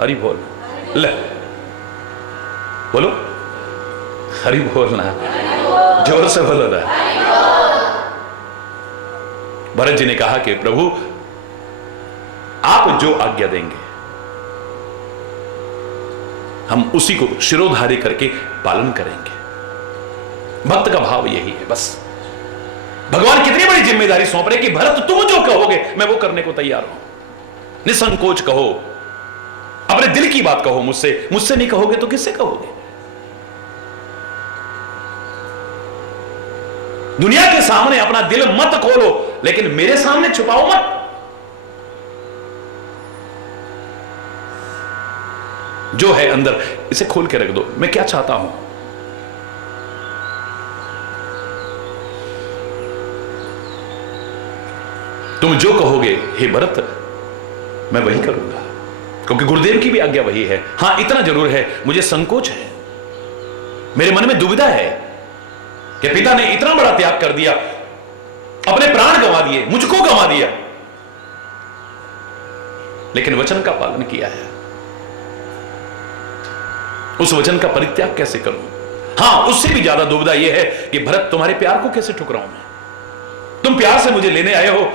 हरि बोल, ले बोलो हरि बोलना, जोर से बोलो ना। भरत जी ने कहा कि प्रभु आप जो आज्ञा देंगे हम उसी को शिरोधार्य करके पालन करेंगे। भक्त का भाव यही है। बस भगवान कितनी बड़ी जिम्मेदारी सौंप रहे कि भरत तुम जो कहोगे मैं वो करने को तैयार हूं। निसंकोच कहो, अपने दिल की बात कहो। मुझसे नहीं कहोगे तो किससे कहोगे? दुनिया के सामने अपना दिल मत खोलो, लेकिन मेरे सामने छुपाओ मत। जो है अंदर इसे खोल के रख दो। मैं क्या चाहता हूं? तुम जो कहोगे हे भरत मैं वही करूंगा, क्योंकि गुरुदेव की भी आज्ञा वही है। हां इतना जरूर है, मुझे संकोच है, मेरे मन में दुविधा है कि पिता ने इतना बड़ा त्याग कर दिया, अपने प्राण गंवा दिए, मुझको गंवा दिया, लेकिन वचन का पालन किया है। उस वचन का परित्याग कैसे करूं? हां उससे भी ज्यादा दुविधा यह है कि भरत तुम्हारे प्यार को कैसे ठुकराऊं मैं? तुम प्यार से मुझे लेने आए हो,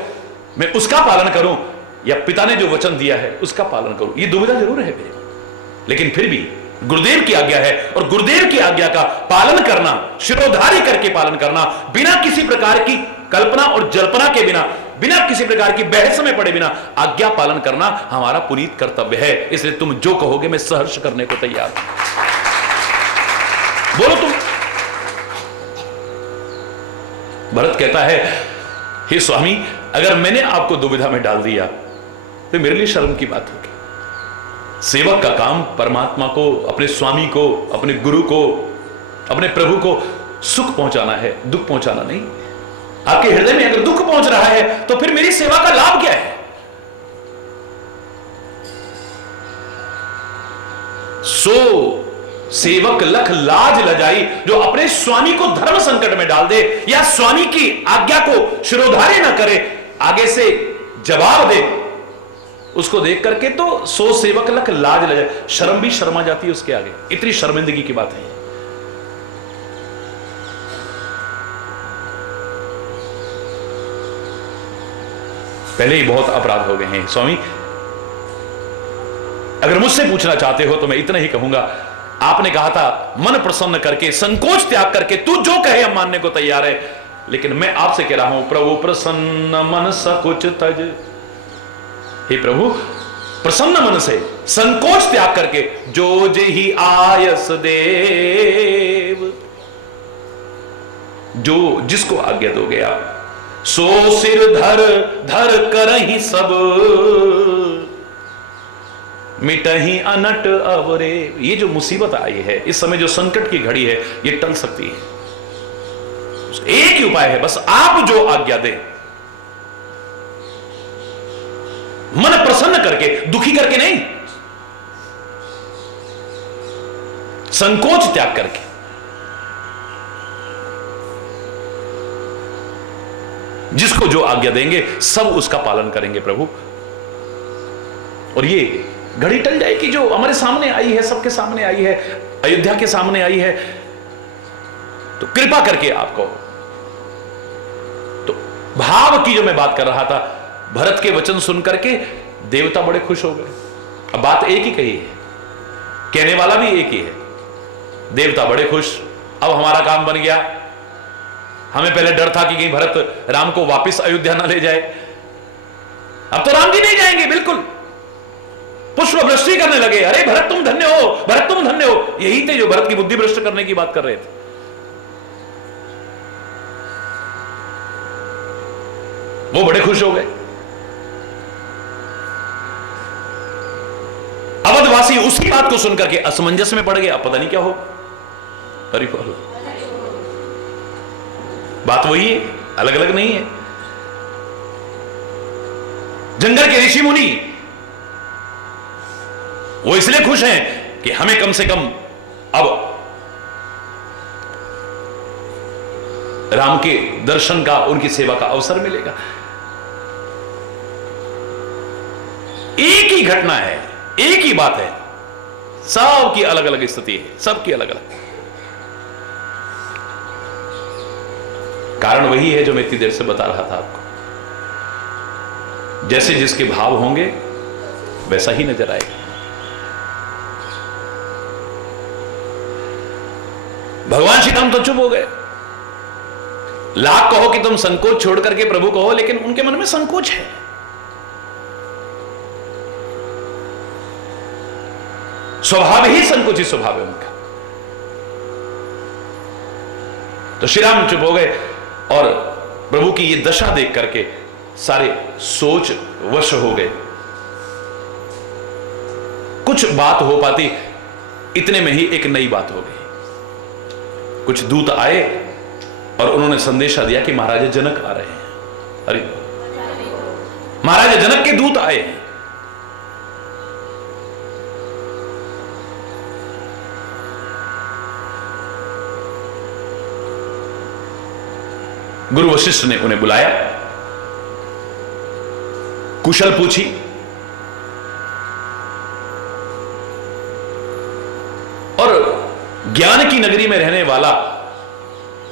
मैं उसका पालन करूं या पिता ने जो वचन दिया है उसका पालन करूं? यह दुविधा जरूर है मेरे, लेकिन फिर भी गुरुदेव की आज्ञा है और गुरुदेव की आज्ञा का पालन करना, शिरोधार्य करके पालन करना, बिना किसी प्रकार की कल्पना और जल्पना के बिना किसी प्रकार की बहस में पड़े बिना आज्ञा पालन करना हमारा पुनीत कर्तव्य है। इसलिए तुम जो कहोगे मैं सहर्ष करने को तैयार हूं। बोलो तुम। भरत कहता है हे स्वामी अगर मैंने आपको दुविधा में डाल दिया तो मेरे लिए शर्म की बात होगी। सेवक का काम परमात्मा को, अपने स्वामी को, अपने गुरु को, अपने प्रभु को सुख पहुंचाना है, दुख पहुंचाना नहीं। आपके हृदय में अगर दुख पहुंच रहा है तो फिर मेरी सेवा का लाभ क्या है? सो सेवक लख लाज लजाई, जो अपने स्वामी को धर्म संकट में डाल दे या स्वामी की आज्ञा को शिरोधार्य ना करे, आगे से जवाब दे, उसको देख करके तो सो सेवक लख लाज लजाए। शर्म भी शर्मा जाती है उसके आगे। इतनी शर्मिंदगी की बात है। पहले ही बहुत अपराध हो गए हैं स्वामी। अगर मुझसे पूछना चाहते हो तो मैं इतना ही कहूंगा, आपने कहा था मन प्रसन्न करके, संकोच त्याग करके तू जो कहे हम मानने को तैयार है, लेकिन मैं आपसे कह रहा हूं प्रभु प्रसन्न मन सकुच तज। हे प्रभु प्रसन्न मन से संकोच त्याग करके जो जेहि आयस देव, जो जिसको आज्ञा दोगे आप, सो सिर धर धर करहि सब, मिटहि अनट अवरे। ये जो मुसीबत आई है, इस समय जो संकट की घड़ी है, ये टल सकती है। एक ही उपाय है, बस आप जो आज्ञा दें, मन प्रसन्न करके, दुखी करके नहीं, संकोच त्याग करके। जिसको जो आज्ञा देंगे सब उसका पालन करेंगे प्रभु। और ये घड़ी टल जाएगी जो हमारे सामने आई है, सबके सामने आई है, अयोध्या के सामने आई है। तो कृपा करके आपको, तो भाव की जो मैं बात कर रहा था, भरत के वचन सुन करके देवता बड़े खुश हो गए। अब बात एक ही कही है, कहने वाला भी एक ही है, देवता बड़े खुश, अब हमारा काम बन गया। हमें पहले डर था कि कहीं भरत राम को वापस अयोध्या ना ले जाए, अब तो राम जी नहीं जाएंगे, बिल्कुल पुष्प वृष्टि करने लगे। अरे भरत तुम धन्य हो, भरत तुम धन्य हो। यही थे जो भरत की बुद्धि भ्रष्ट करने की बात कर रहे थे। वो बड़े खुश हो गए। अवधवासी उसी बात को सुनकर के असमंजस में पड़ गए, अब पता नहीं क्या हो। हरि बोल। बात वही है, अलग अलग नहीं है। जंगल के ऋषि मुनि वो इसलिए खुश हैं कि हमें कम से कम अब राम के दर्शन का, उनकी सेवा का अवसर मिलेगा। एक ही घटना है, एक ही बात है, सबकी अलग अलग स्थिति है, सबकी अलग अलग। कारण वही है जो मैं इतनी देर से बता रहा था आपको। जैसे जिसके भाव होंगे वैसा ही नजर आएगा। भगवान श्री राम तो चुप हो गए। लाख कहो कि तुम संकोच छोड़ करके प्रभु कहो, लेकिन उनके मन में संकोच है। स्वभाव ही संकोची स्वभाव है उनका। तो श्री राम चुप हो गए और प्रभु की ये दशा देख करके सारे सोच वश हो गए। कुछ बात हो पाती, इतने में ही एक नई बात हो गई। कुछ दूत आए और उन्होंने संदेशा दिया कि महाराजा जनक आ रहे हैं। अरे महाराजा जनक के दूत आए हैं। गुरु वशिष्ठ ने उन्हें बुलाया, कुशल पूछी। और ज्ञान की नगरी में रहने वाला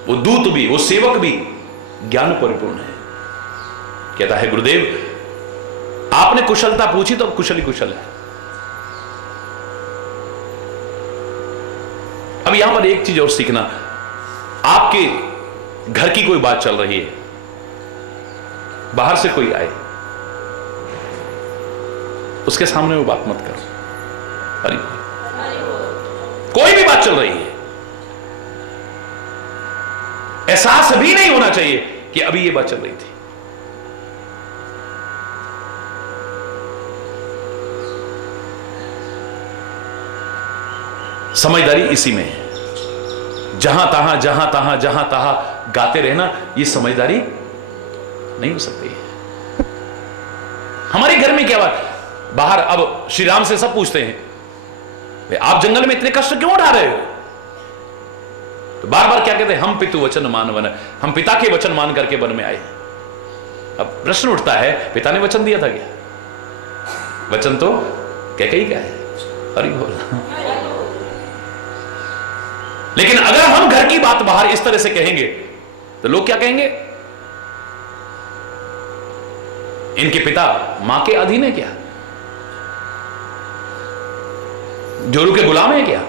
वो दूत भी, वो सेवक भी ज्ञान परिपूर्ण है। कहता है गुरुदेव आपने कुशलता पूछी तो अब कुशल ही कुशल है। अब यहां पर एक चीज और सीखना, आपके घर की कोई बात चल रही है, बाहर से कोई आए, उसके सामने वो बात मत करो। अरे कोई भी बात चल रही है, एहसास भी नहीं होना चाहिए कि अभी ये बात चल रही थी। समझदारी इसी में है। जहां तहां जहां तहां जहां तहां गाते रहना, ये समझदारी नहीं हो सकती है। हमारे घर में क्या बात, बाहर अब श्री राम से सब पूछते हैं आप जंगल में इतने कष्ट क्यों उठा रहे हो? तो बार बार क्या कहते हैं, हम पितु वचन मान वन, हम पिता के वचन मान करके वन में आए। अब प्रश्न उठता है, पिता ने वचन दिया था क्या? वचन तो कैकेयी का है। अरे बोल। लेकिन अगर हम घर की बात बाहर इस तरह से कहेंगे तो लोग क्या कहेंगे, इनके पिता मां के अधीन है क्या, जोरू के गुलाम है क्या?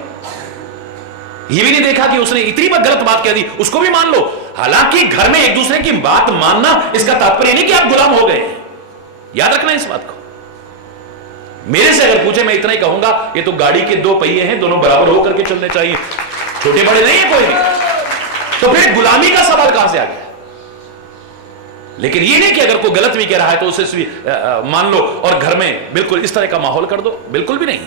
ये भी नहीं देखा कि उसने इतनी बार गलत बात कह दी, उसको भी मान लो। हालांकि घर में एक दूसरे की बात मानना इसका तात्पर्य नहीं कि आप गुलाम हो गए। याद रखना इस बात को। मेरे से अगर पूछे, मैं इतना ही कहूंगा, ये तो गाड़ी के दो पहिए हैं, दोनों बराबर होकर के चलने चाहिए, छोटे बड़े नहीं है कोई भी। तो फिर गुलामी का सवाल कहां से आ गया? लेकिन ये नहीं कि अगर कोई गलत भी कह रहा है तो उसे मान लो और घर में बिल्कुल इस तरह का माहौल कर दो, बिल्कुल भी नहीं।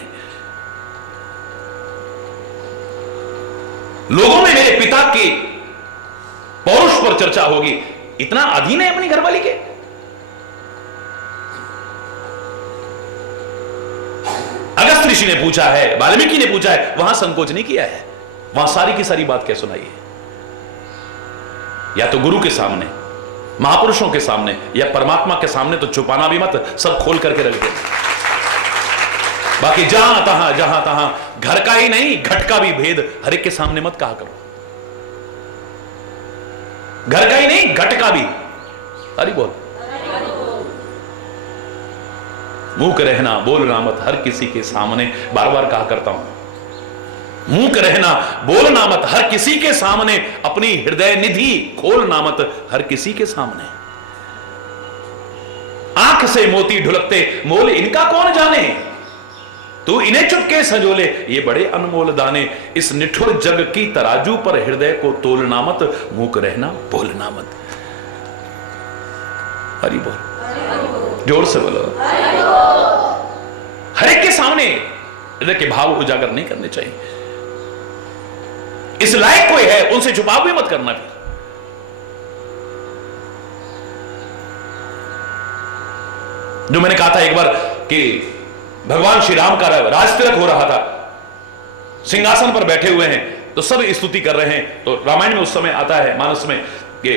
लोगों में मेरे पिता के पौरुष पर चर्चा होगी, इतना अधीन है अपनी घरवाली के। अगस्त ऋषि ने पूछा है, वाल्मीकि ने पूछा है, वहां संकोच नहीं किया है, वहां सारी की सारी बात क्या सुनाई है। या तो गुरु के सामने महापुरुषों के सामने या परमात्मा के सामने तो छुपाना भी मत, सब खोल करके रख दे। बाकी जहां तहां घर का ही नहीं घट का भी भेद हर एक के सामने मत कहा करो। घर का ही नहीं घट का भी। अरे बोल, मूक रहना बोलना मत हर किसी के सामने, बार बार कहा करता हूं, मूक रहना बोलना मत हर किसी के सामने, अपनी हृदय निधि खोलना मत हर किसी के सामने। आंख से मोती ढुलकते मोल इनका कौन जाने, तू इन्हें चुपके संजोले ये बड़े अनमोल दाने। इस निठुर जग की तराजू पर हृदय को तोलना मत, मूक रहना बोलना मत। हरि बोल, जोर से बोलो। हर एक के सामने हृदय के भाव उजागर नहीं करने चाहिए। इस लायक कोई है उनसे छुपाव भी मत करना। फिर जो मैंने कहा था एक बार कि भगवान श्री राम का राज तिलक हो रहा था, सिंहासन पर बैठे हुए हैं तो सब स्तुति कर रहे हैं। तो रामायण में उस समय आता है मानस में कि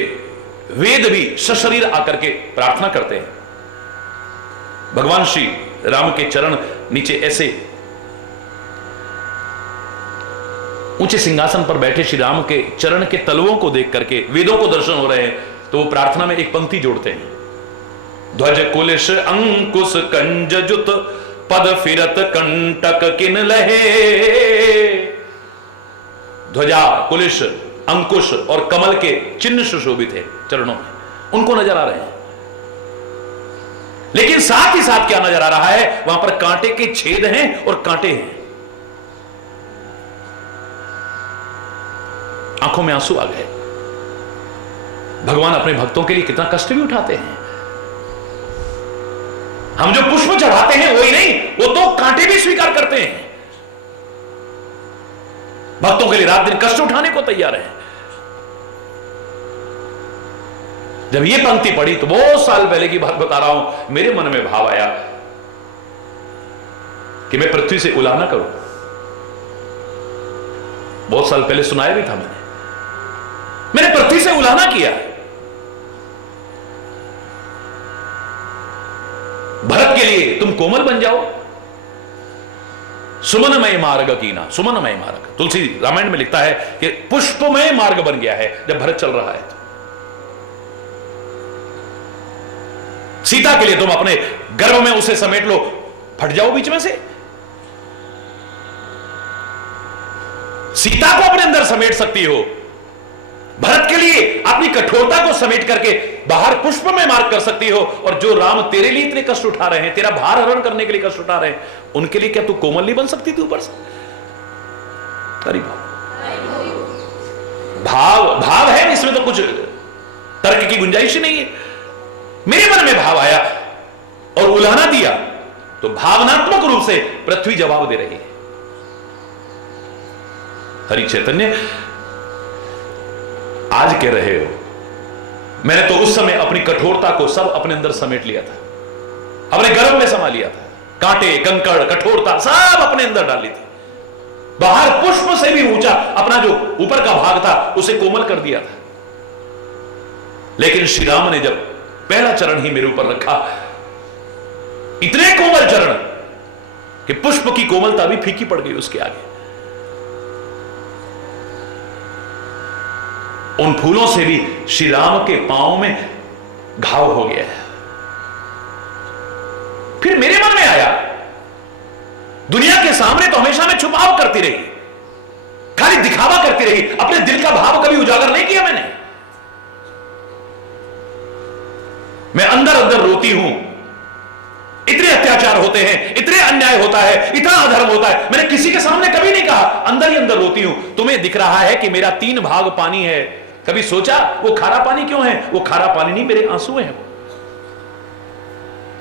वेद भी सशरीर आकर के प्रार्थना करते हैं। भगवान श्री राम के चरण नीचे ऐसे ऊंचे सिंहासन पर बैठे श्री राम के चरण के तलवों को देख करके वेदों को दर्शन हो रहे हैं। तो वो प्रार्थना में एक पंक्ति जोड़ते हैं, ध्वज कुलिश अंकुश कंज जुत पद फिरत कंटक किन लहे। ध्वजा कुलिश अंकुश और कमल के चिन्ह सुशोभित है चरणों में, उनको नजर आ रहे हैं। लेकिन साथ ही साथ क्या नजर आ रहा है, वहां पर कांटे के छेद हैं और कांटे हैं। आंखों में आंसू आ गए। भगवान अपने भक्तों के लिए कितना कष्ट भी उठाते हैं। हम जो पुष्प चढ़ाते हैं वही नहीं, वो तो कांटे भी स्वीकार करते हैं। भक्तों के लिए रात दिन कष्ट उठाने को तैयार है। जब ये पंक्ति पढ़ी तो बहुत साल पहले की बात बता रहा हूं, मेरे मन में भाव आया कि मैं पृथ्वी से उलाहना करूं। बहुत साल पहले सुनाया भी था मैंने पृथ्वी से उलाहना किया। भरत के लिए तुम कोमल बन जाओ, सुमनमय मार्ग कीना। सुमनमय मार्ग तुलसी रामायण में लिखता है कि पुष्पमय मार्ग बन गया है जब भरत चल रहा है। सीता के लिए तुम अपने गर्भ में उसे समेट लो, फट जाओ बीच में से। सीता को अपने अंदर समेट सकती हो, भरत के लिए अपनी कठोरता को समेट करके बाहर पुष्प में मार्ग कर सकती हो। और जो राम तेरे लिए इतने कष्ट उठा रहे हैं, तेरा भार हरण करने के लिए कष्ट उठा रहे हैं, उनके लिए क्या तू कोमल नहीं बन सकती थी ऊपर से? अरे भाव है इसमें, तो कुछ तर्क की गुंजाइश ही नहीं है। मेरे मन में भाव आया और उलाहना दिया तो भावनात्मक रूप से पृथ्वी जवाब दे रही है। हरि चैतन्य आज कह रहे हो, मैंने तो उस समय अपनी कठोरता को सब अपने अंदर समेट लिया था, अपने गर्भ में समा लिया था। कांटे कंकड़ कठोरता सब अपने अंदर डाल ली थी। बाहर पुष्प से भी ऊंचा अपना जो ऊपर का भाग था उसे कोमल कर दिया था। लेकिन श्री राम ने जब पहला चरण ही मेरे ऊपर रखा, इतने कोमल चरण कि पुष्प की कोमलता भी फीकी पड़ गई उसके आगे। उन फूलों से भी श्री राम के पांव में घाव हो गया है। फिर मेरे मन में आया, दुनिया के सामने तो हमेशा मैं छुपाव करती रही, खाली दिखावा करती रही, अपने दिल का भाव कभी उजागर नहीं किया मैंने। मैं अंदर अंदर रोती हूं, इतने अत्याचार होते हैं, इतने अन्याय होता है, इतना अधर्म होता है, मैंने किसी के सामने कभी नहीं कहा, अंदर ही अंदर रोती हूं। तुम्हें दिख रहा है कि मेरा 3 भाग पानी है, कभी सोचा वो खारा पानी क्यों है? वो खारा पानी नहीं, मेरे आंसू हैं।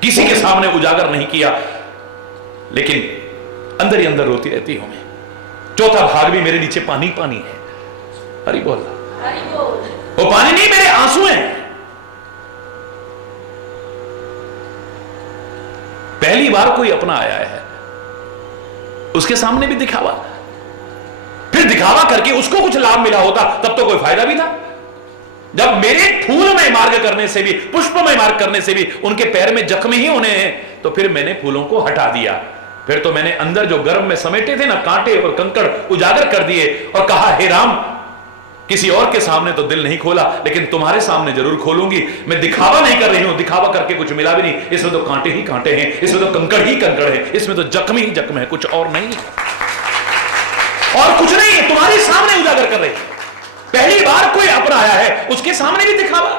किसी के सामने उजागर नहीं किया, लेकिन अंदर ही अंदर रोती रहती हूं मैं। 4था भाग भी मेरे नीचे पानी पानी है। हरि बोल, वो पानी नहीं, मेरे आंसू हैं। पहली बार कोई अपना आया है, उसके सामने भी दिखावा, फिर दिखावा करके उसको कुछ लाभ मिला होता तब तो कोई फायदा भी था। जब मेरे फूल में मार्ग करने से भी, पुष्प में मार्ग करने से भी उनके पैर में जख्म ही होने हैं, तो फिर मैंने फूलों को हटा दिया। फिर तो मैंने अंदर जो गर्भ में समेटे थे ना कांटे और कंकड़ उजागर कर दिए और कहा, हे राम, किसी और के सामने तो दिल नहीं खोला, लेकिन तुम्हारे सामने जरूर खोलूंगी। मैं दिखावा नहीं कर रही हूं, दिखावा करके कुछ मिला भी नहीं। इसमें तो कांटे ही कांटे हैं, इसमें तो कंकड़ ही कंकड़ है, इसमें तो जख्म ही जख्म है, कुछ और नहीं, और कुछ नहीं है। तुम्हारे सामने उजागर कर रही है। पहली बार कोई अपना आया है, उसके सामने भी दिखावा।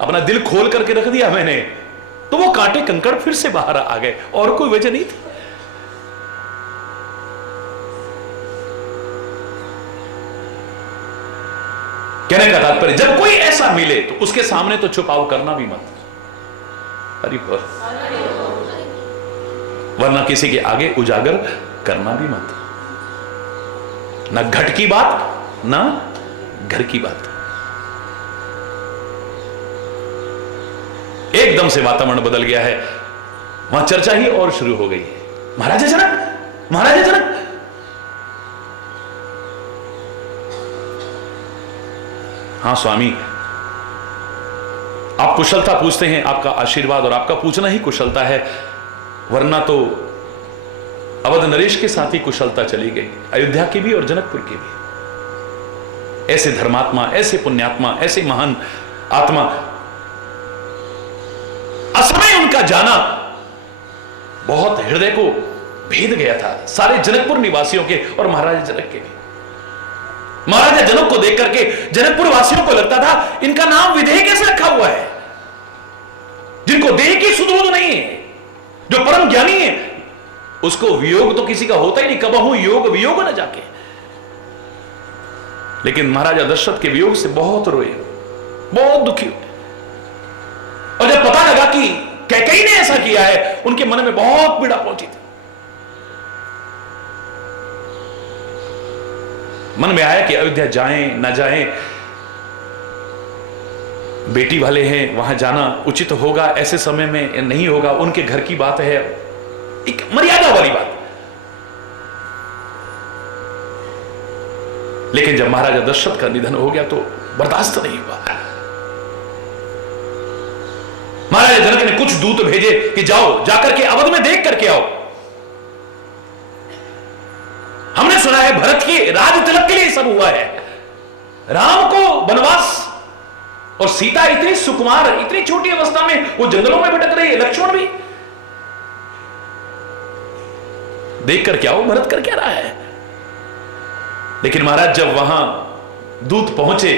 अपना दिल खोल करके रख दिया मैंने, तो वो कांटे कंकड़ फिर से बाहर आ गए, और कोई वजह नहीं थी। कहने का तात्पर्य, जब कोई ऐसा मिले तो उसके सामने तो छुपाव करना भी मत, हरि बोल, वरना किसी के आगे उजागर करना भी मत। ना घट की बात, ना घर की बात। एकदम से वातावरण बदल गया है, वहां चर्चा ही और शुरू हो गई है। महाराजा जनक, महाराजा जनक, हाँ स्वामी, आप कुशलता पूछते हैं, आपका आशीर्वाद और आपका पूछना ही कुशलता है, वरना तो अवध नरेश के साथ ही कुशलता चली गई, अयोध्या की भी और जनकपुर की भी। ऐसे धर्मात्मा, ऐसे पुण्यात्मा, ऐसे महान आत्मा, असमय उनका जाना बहुत हृदय को भेद गया था, सारे जनकपुर निवासियों के और महाराजा जनक के भी। महाराजा जनक को देख करके जनकपुर वासियों को लगता था, इनका नाम विदेह कैसे रखा हुआ है, जिनको देह की सुध बुध नहीं है, जो परम ज्ञानी है, उसको वियोग तो किसी का होता ही नहीं, कबहू योग वियोग न जाके। लेकिन महाराजा दशरथ के वियोग से बहुत रोए, बहुत दुखी हुए, और जब पता लगा कि कैकेयी ने ऐसा किया है, उनके मन में बहुत पीड़ा पहुंची थी। मन में आया कि अयोध्या जाएं ना जाएं, बेटी वाले हैं, वहां जाना उचित होगा, ऐसे समय में नहीं होगा, उनके घर की बात है, एक मर्यादा वाली बात। लेकिन जब महाराजा दशरथ का निधन हो गया तो बर्दाश्त नहीं हुआ। महाराजा जनक ने कुछ दूत भेजे कि जाओ, जाकर के अवध में देख करके आओ। हमने सुना है भरत के राज तिलक के लिए सब हुआ है, राम को वनवास, और सीता इतनी सुकुमार, इतनी छोटी अवस्था में वो जंगलों में भटक रही है, लक्ष्मण भी। देख कर क्या हो, भरत कर क्या रहा है। लेकिन महाराज जब वहां दूत पहुंचे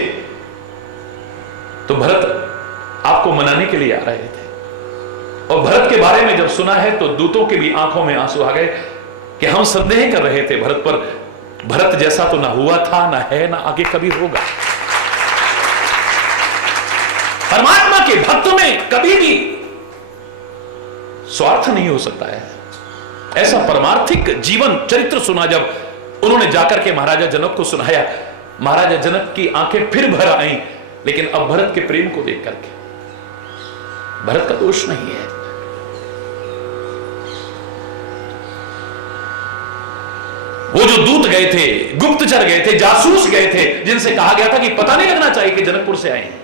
तो भरत आपको मनाने के लिए आ रहे थे, और भरत के बारे में जब सुना है तो दूतों के भी आंखों में आंसू आ गए कि हम संदेह कर रहे थे भरत पर, भरत जैसा तो ना हुआ था, ना है, ना आगे कभी होगा। परमात्मा के भक्त में कभी भी स्वार्थ नहीं हो सकता है। ऐसा परमार्थिक जीवन चरित्र सुना जब उन्होंने जाकर के महाराजा जनक को सुनाया, महाराजा जनक की आंखें फिर भर आईं, लेकिन अब भरत के प्रेम को देख करके, भरत का दोष नहीं है। वो जो दूत गए थे, गुप्तचर गए थे, जासूस गए थे, जिनसे कहा गया था कि पता नहीं लगना चाहिए कि जनकपुर से आए हैं,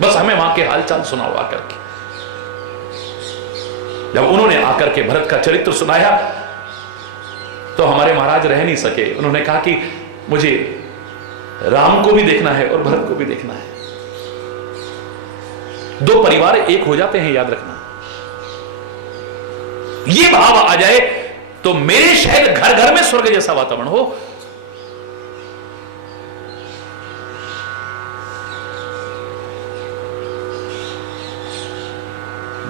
बस हमें वहां के हालचाल सुनाओ आकर के। जब उन्होंने आकर के भरत का चरित्र सुनाया तो हमारे महाराज रह नहीं सके। उन्होंने कहा कि मुझे राम को भी देखना है और भरत को भी देखना है। दो परिवार एक हो जाते हैं, याद रखना। ये भाव आ जाए तो मेरे शायद घर घर में स्वर्ग जैसा वातावरण हो।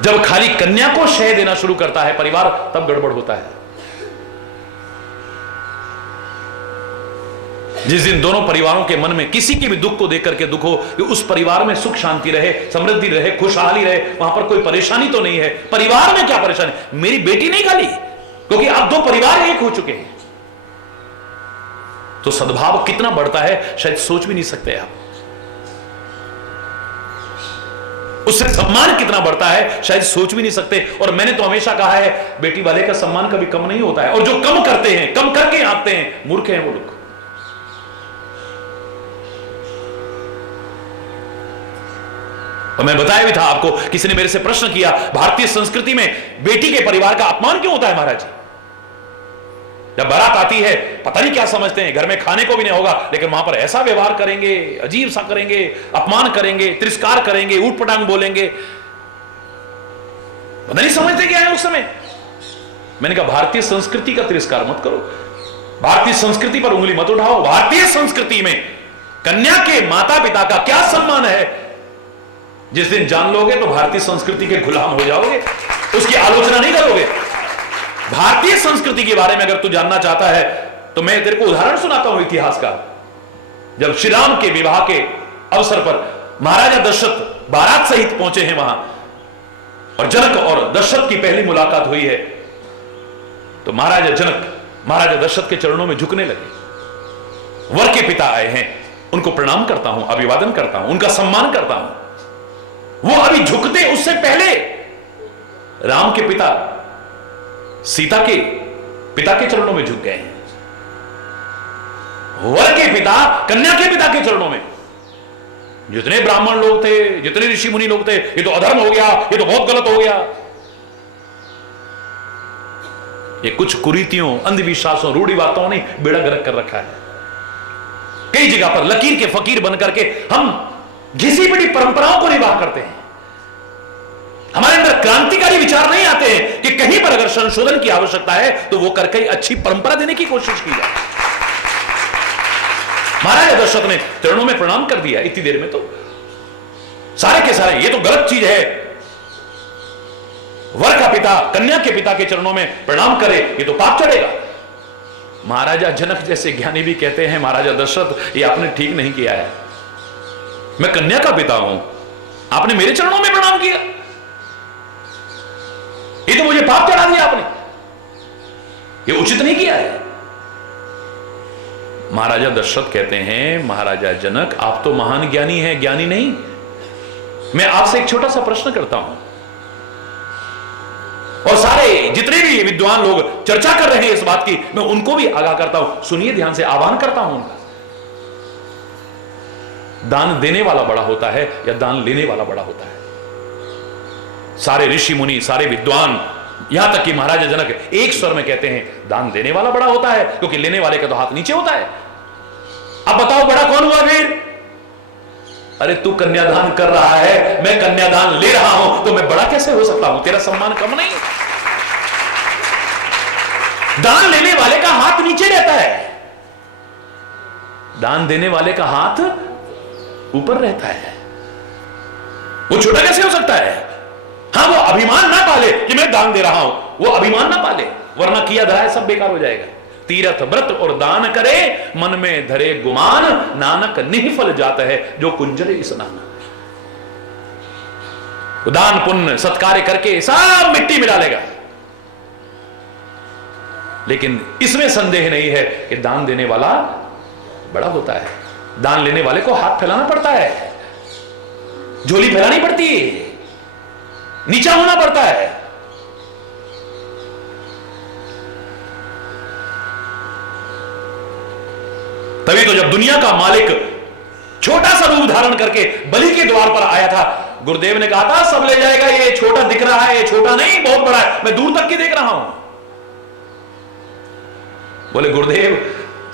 जब खाली कन्या को शय देना शुरू करता है परिवार, तब गड़बड़ होता है। जिस दिन दोनों परिवारों के मन में किसी के भी दुख को देख करके दुख हो कि उस परिवार में सुख शांति रहे, समृद्धि रहे, खुशहाली रहे, वहां पर कोई परेशानी तो नहीं है। परिवार में क्या परेशानी, मेरी बेटी नहीं खाली, क्योंकि आप दो परिवार एक हो चुके हैं, तो सद्भाव कितना बढ़ता है शायद सोच भी नहीं सकते आप। उससे सम्मान कितना बढ़ता है शायद सोच भी नहीं सकते। और मैंने तो हमेशा कहा है बेटी वाले का सम्मान कभी कम नहीं होता है, और जो कम करते हैं, कम करके आते हैं, मूर्ख हैं वो लोग। और मैं बताया भी था आपको, किसी ने मेरे से प्रश्न किया, भारतीय संस्कृति में बेटी के परिवार का अपमान क्यों होता है महाराज जी? जब बारात आती है, पता नहीं क्या समझते हैं, घर में खाने को भी नहीं होगा, लेकिन वहां पर ऐसा व्यवहार करेंगे, अजीब सा करेंगे, अपमान करेंगे, तिरस्कार करेंगे, ऊट पटांग बोलेंगे, पता नहीं समझते क्या है उस समय। मैंने कहा भारतीय संस्कृति का तिरस्कार मत करो, भारतीय संस्कृति पर उंगली मत उठाओ। भारतीय संस्कृति में कन्या के माता पिता का क्या सम्मान है, जिस दिन जान लोगे तो भारतीय संस्कृति के गुलाम हो जाओगे, उसकी आलोचना नहीं करोगे। भारतीय संस्कृति के बारे में अगर तू जानना चाहता है तो मैं तेरे को उदाहरण सुनाता हूं इतिहास का। जब श्री राम के विवाह के अवसर पर महाराजा दशरथ बारात सहित पहुंचे हैं वहां, और जनक और दशरथ की पहली मुलाकात हुई है, तो महाराजा जनक महाराजा दशरथ के चरणों में झुकने लगे। वर के पिता आए हैं, उनको प्रणाम करता हूं, अभिवादन करता हूं, उनका सम्मान करता हूं। वो अभी झुकते उससे पहले राम के पिता सीता के पिता के चरणों में झुक गए हैं। वर के पिता कन्या के पिता के चरणों में। जितने ब्राह्मण लोग थे, जितने ऋषि मुनि लोग थे, ये तो अधर्म हो गया, ये तो बहुत गलत हो गया। ये कुछ कुरीतियों, अंधविश्वासों, रूढ़िवादियों ने बेड़ा गर्क कर रखा है। कई जगह पर लकीर के फकीर बनकर के हम घिसी पिटी परंपराओं को निवाह करते हैं। हमारे अंदर क्रांतिकारी विचार नहीं आते हैं कि कहीं पर अगर संशोधन की आवश्यकता है तो वो करके अच्छी परंपरा देने की कोशिश की जाए। महाराजा दशरथ ने चरणों में प्रणाम कर दिया इतनी देर में, तो सारे के सारे ये तो गलत चीज है। वर का पिता कन्या के पिता के चरणों में प्रणाम करे, ये तो पाप चढ़ेगा। महाराजा जनक जैसे ज्ञानी भी कहते हैं, महाराजा दशरथ ये आपने ठीक नहीं किया है, मैं कन्या का पिता हूं, आपने मेरे चरणों में प्रणाम किया, ये तो मुझे पाप चढ़ा दिया आपने, ये उचित नहीं किया है। महाराजा दशरथ कहते हैं, महाराजा जनक आप तो महान ज्ञानी हैं, ज्ञानी नहीं। मैं आपसे एक छोटा सा प्रश्न करता हूं, और सारे जितने भी विद्वान लोग चर्चा कर रहे हैं इस बात की, मैं उनको भी आगाह करता हूं, सुनिए ध्यान से, आह्वान करता हूं उनका। दान देने वाला बड़ा होता है या दान लेने वाला बड़ा होता है? सारे ऋषि मुनि, सारे विद्वान, यहां तक कि महाराजा जनक एक स्वर में कहते हैं दान देने वाला बड़ा होता है, क्योंकि लेने वाले का तो हाथ नीचे होता है। अब बताओ बड़ा कौन हुआ फिर? अरे तू कन्यादान कर रहा है, मैं कन्यादान ले रहा हूं, तो मैं बड़ा कैसे हो सकता हूं? तेरा सम्मान कम नहीं? दान लेने वाले का हाथ नीचे रहता है, दान देने वाले का हाथ ऊपर रहता है। वो छोटा कैसे हो सकता है? हाँ, वो अभिमान ना पाले कि मैं दान दे रहा हूं, वो अभिमान ना पाले, वरना किया धरा है सब बेकार हो जाएगा। तीरथ व्रत और दान करे, मन में धरे गुमान, नानक निःफल जाता है जो कुंजरे स्नान। दान पुण्य सत्कार्य करके सब मिट्टी मिला लेगा, लेकिन इसमें संदेह नहीं है कि दान देने वाला बड़ा होता है। दान लेने वाले को हाथ फैलाना पड़ता है, झोली फैलानी पड़ती है, नीचा होना पड़ता है। तभी तो जब दुनिया का मालिक छोटा सा रूप धारण करके बलि के द्वार पर आया था, गुरुदेव ने कहा था सब ले जाएगा, ये छोटा दिख रहा है, ये छोटा नहीं बहुत बड़ा है, मैं दूर तक की देख रहा हूं। बोले गुरुदेव,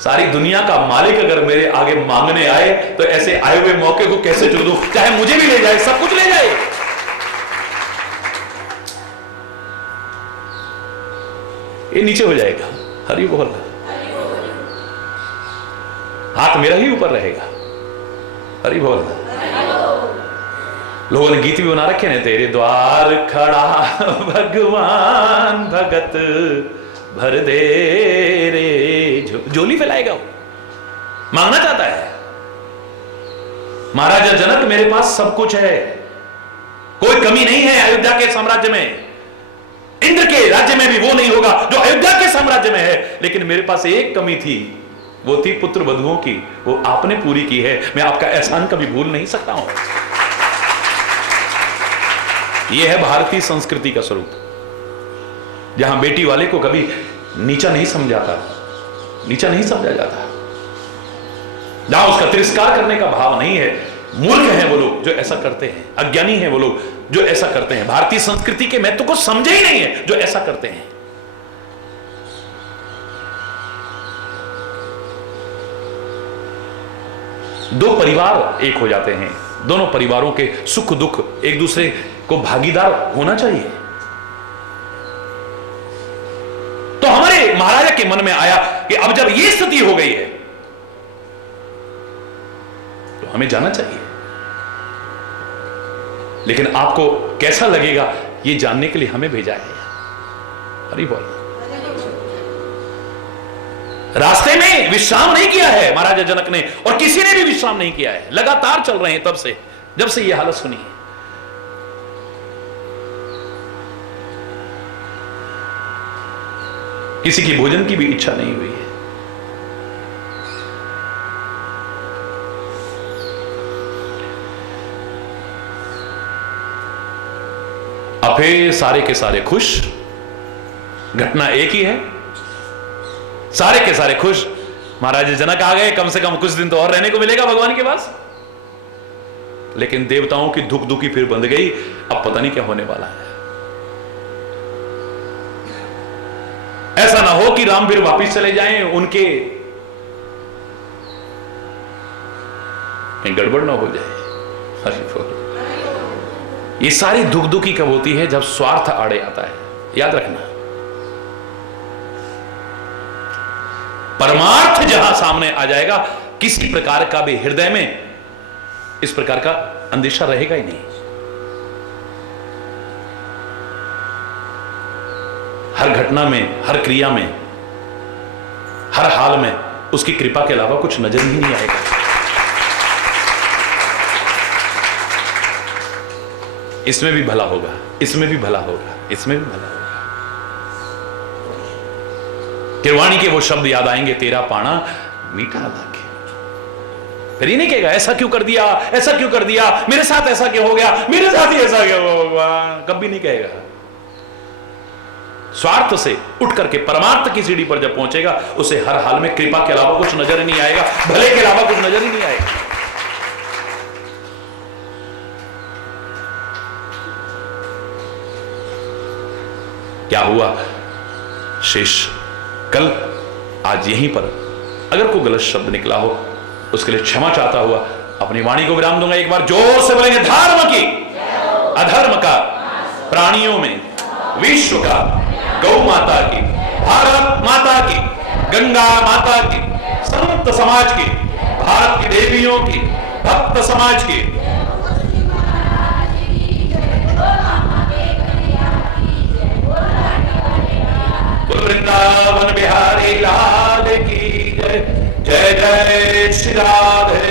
सारी दुनिया का मालिक अगर मेरे आगे मांगने आए तो ऐसे आए हुए मौके को कैसे चुन दूं? चाहे मुझे भी ले जाए, सब कुछ ले जाए। ये नीचे हो जाएगा, हरि बोल, हाथ मेरा ही ऊपर रहेगा, हरि बोल। लोगों ने गीत भी बना रखे हैं, तेरे द्वार खड़ा भगवान भगत भर दे रे, झोली फैलाएगा, वो मांगना चाहता है। महाराजा जनक, मेरे पास सब कुछ है, कोई कमी नहीं है अयोध्या के साम्राज्य में। इंद्र के राज्य में भी वो नहीं होगा जो अयोध्या के साम्राज्य में है, लेकिन मेरे पास एक कमी थी, वो थी पुत्र वधुओं की, वो आपने पूरी की है, मैं आपका एहसान कभी भूल नहीं सकता हूं। यह है भारतीय संस्कृति का स्वरूप, जहां बेटी वाले को कभी नीचा नहीं समझाता, नीचा नहीं समझा जाता, जहां उसका तिरस्कार करने का भाव नहीं है, मूर्ख हैं वो लोग जो ऐसा करते हैं, अज्ञानी हैं वो लोग जो ऐसा करते हैं, भारतीय संस्कृति के महत्व को समझे ही नहीं है जो ऐसा करते हैं। दो परिवार एक हो जाते हैं, दोनों परिवारों के सुख दुख एक दूसरे को भागीदार होना चाहिए। तो हमारे महाराजा के मन में आया कि अब जब यह स्थिति हो गई है तो हमें जाना चाहिए। लेकिन आपको कैसा लगेगा यह जानने के लिए हमें भेजा है। हरि बोल। रास्ते में विश्राम नहीं किया है महाराजा जनक ने, और किसी ने भी विश्राम नहीं किया है, लगातार चल रहे हैं तब से, जब से यह हालत सुनी है। किसी की भोजन की भी इच्छा नहीं हुई है। अब फिर सारे के सारे खुश, घटना एक ही है, सारे के सारे खुश। महाराज जनक आ गए, कम से कम कुछ दिन तो और रहने को मिलेगा भगवान के पास। लेकिन देवताओं की धुक धुकी फिर बंध गई, अब पता नहीं क्या होने वाला है। ऐसा ना हो कि राम फिर वापिस चले जाएं, उनके गड़बड़ ना हो जाए। हरि बोल। ये सारी धुक धुकी कब होती है? जब स्वार्थ आड़े आता है, याद रखना। परमार्थ जहां सामने आ जाएगा, किसी प्रकार का भी हृदय में इस प्रकार का अंदेशा रहेगा ही नहीं। हर घटना में, हर क्रिया में, हर हाल में उसकी कृपा के अलावा कुछ नजर ही नहीं आएगा। इसमें भी भला होगा, इसमें भी भला होगा, इसमें भी भला होगा। किरवाणी के वो शब्द याद आएंगे, तेरा पाना मीठा लागे। फिर ये नहीं कहेगा ऐसा क्यों कर दिया, ऐसा क्यों कर दिया, मेरे साथ ऐसा क्यों हो गया, मेरे साथ ही ऐसा क्यों हुआ भगवान, कभी नहीं कहेगा। स्वार्थ से उठ करके परमार्थ की सीढ़ी पर जब पहुंचेगा, उसे हर हाल में कृपा के अलावा कुछ नजर ही नहीं आएगा, भले के अलावा कुछ नजर ही नहीं आएगा। क्या हुआ शेष? कल आज यहीं पर अगर कोई गलत शब्द निकला हो, उसके लिए क्षमा चाहता हुआ अपनी वाणी को विराम दूंगा। एक बार जोर से बोलेंगे, धर्म की, अधर्म का, प्राणियों में, विश्व का, गौ माता की, भारत माता की, गंगा माता की, संत समाज की, भारत की देवियों की, भक्त समाज की, वृंदावन बिहारी लाल की जय। जय जय श्री राधे।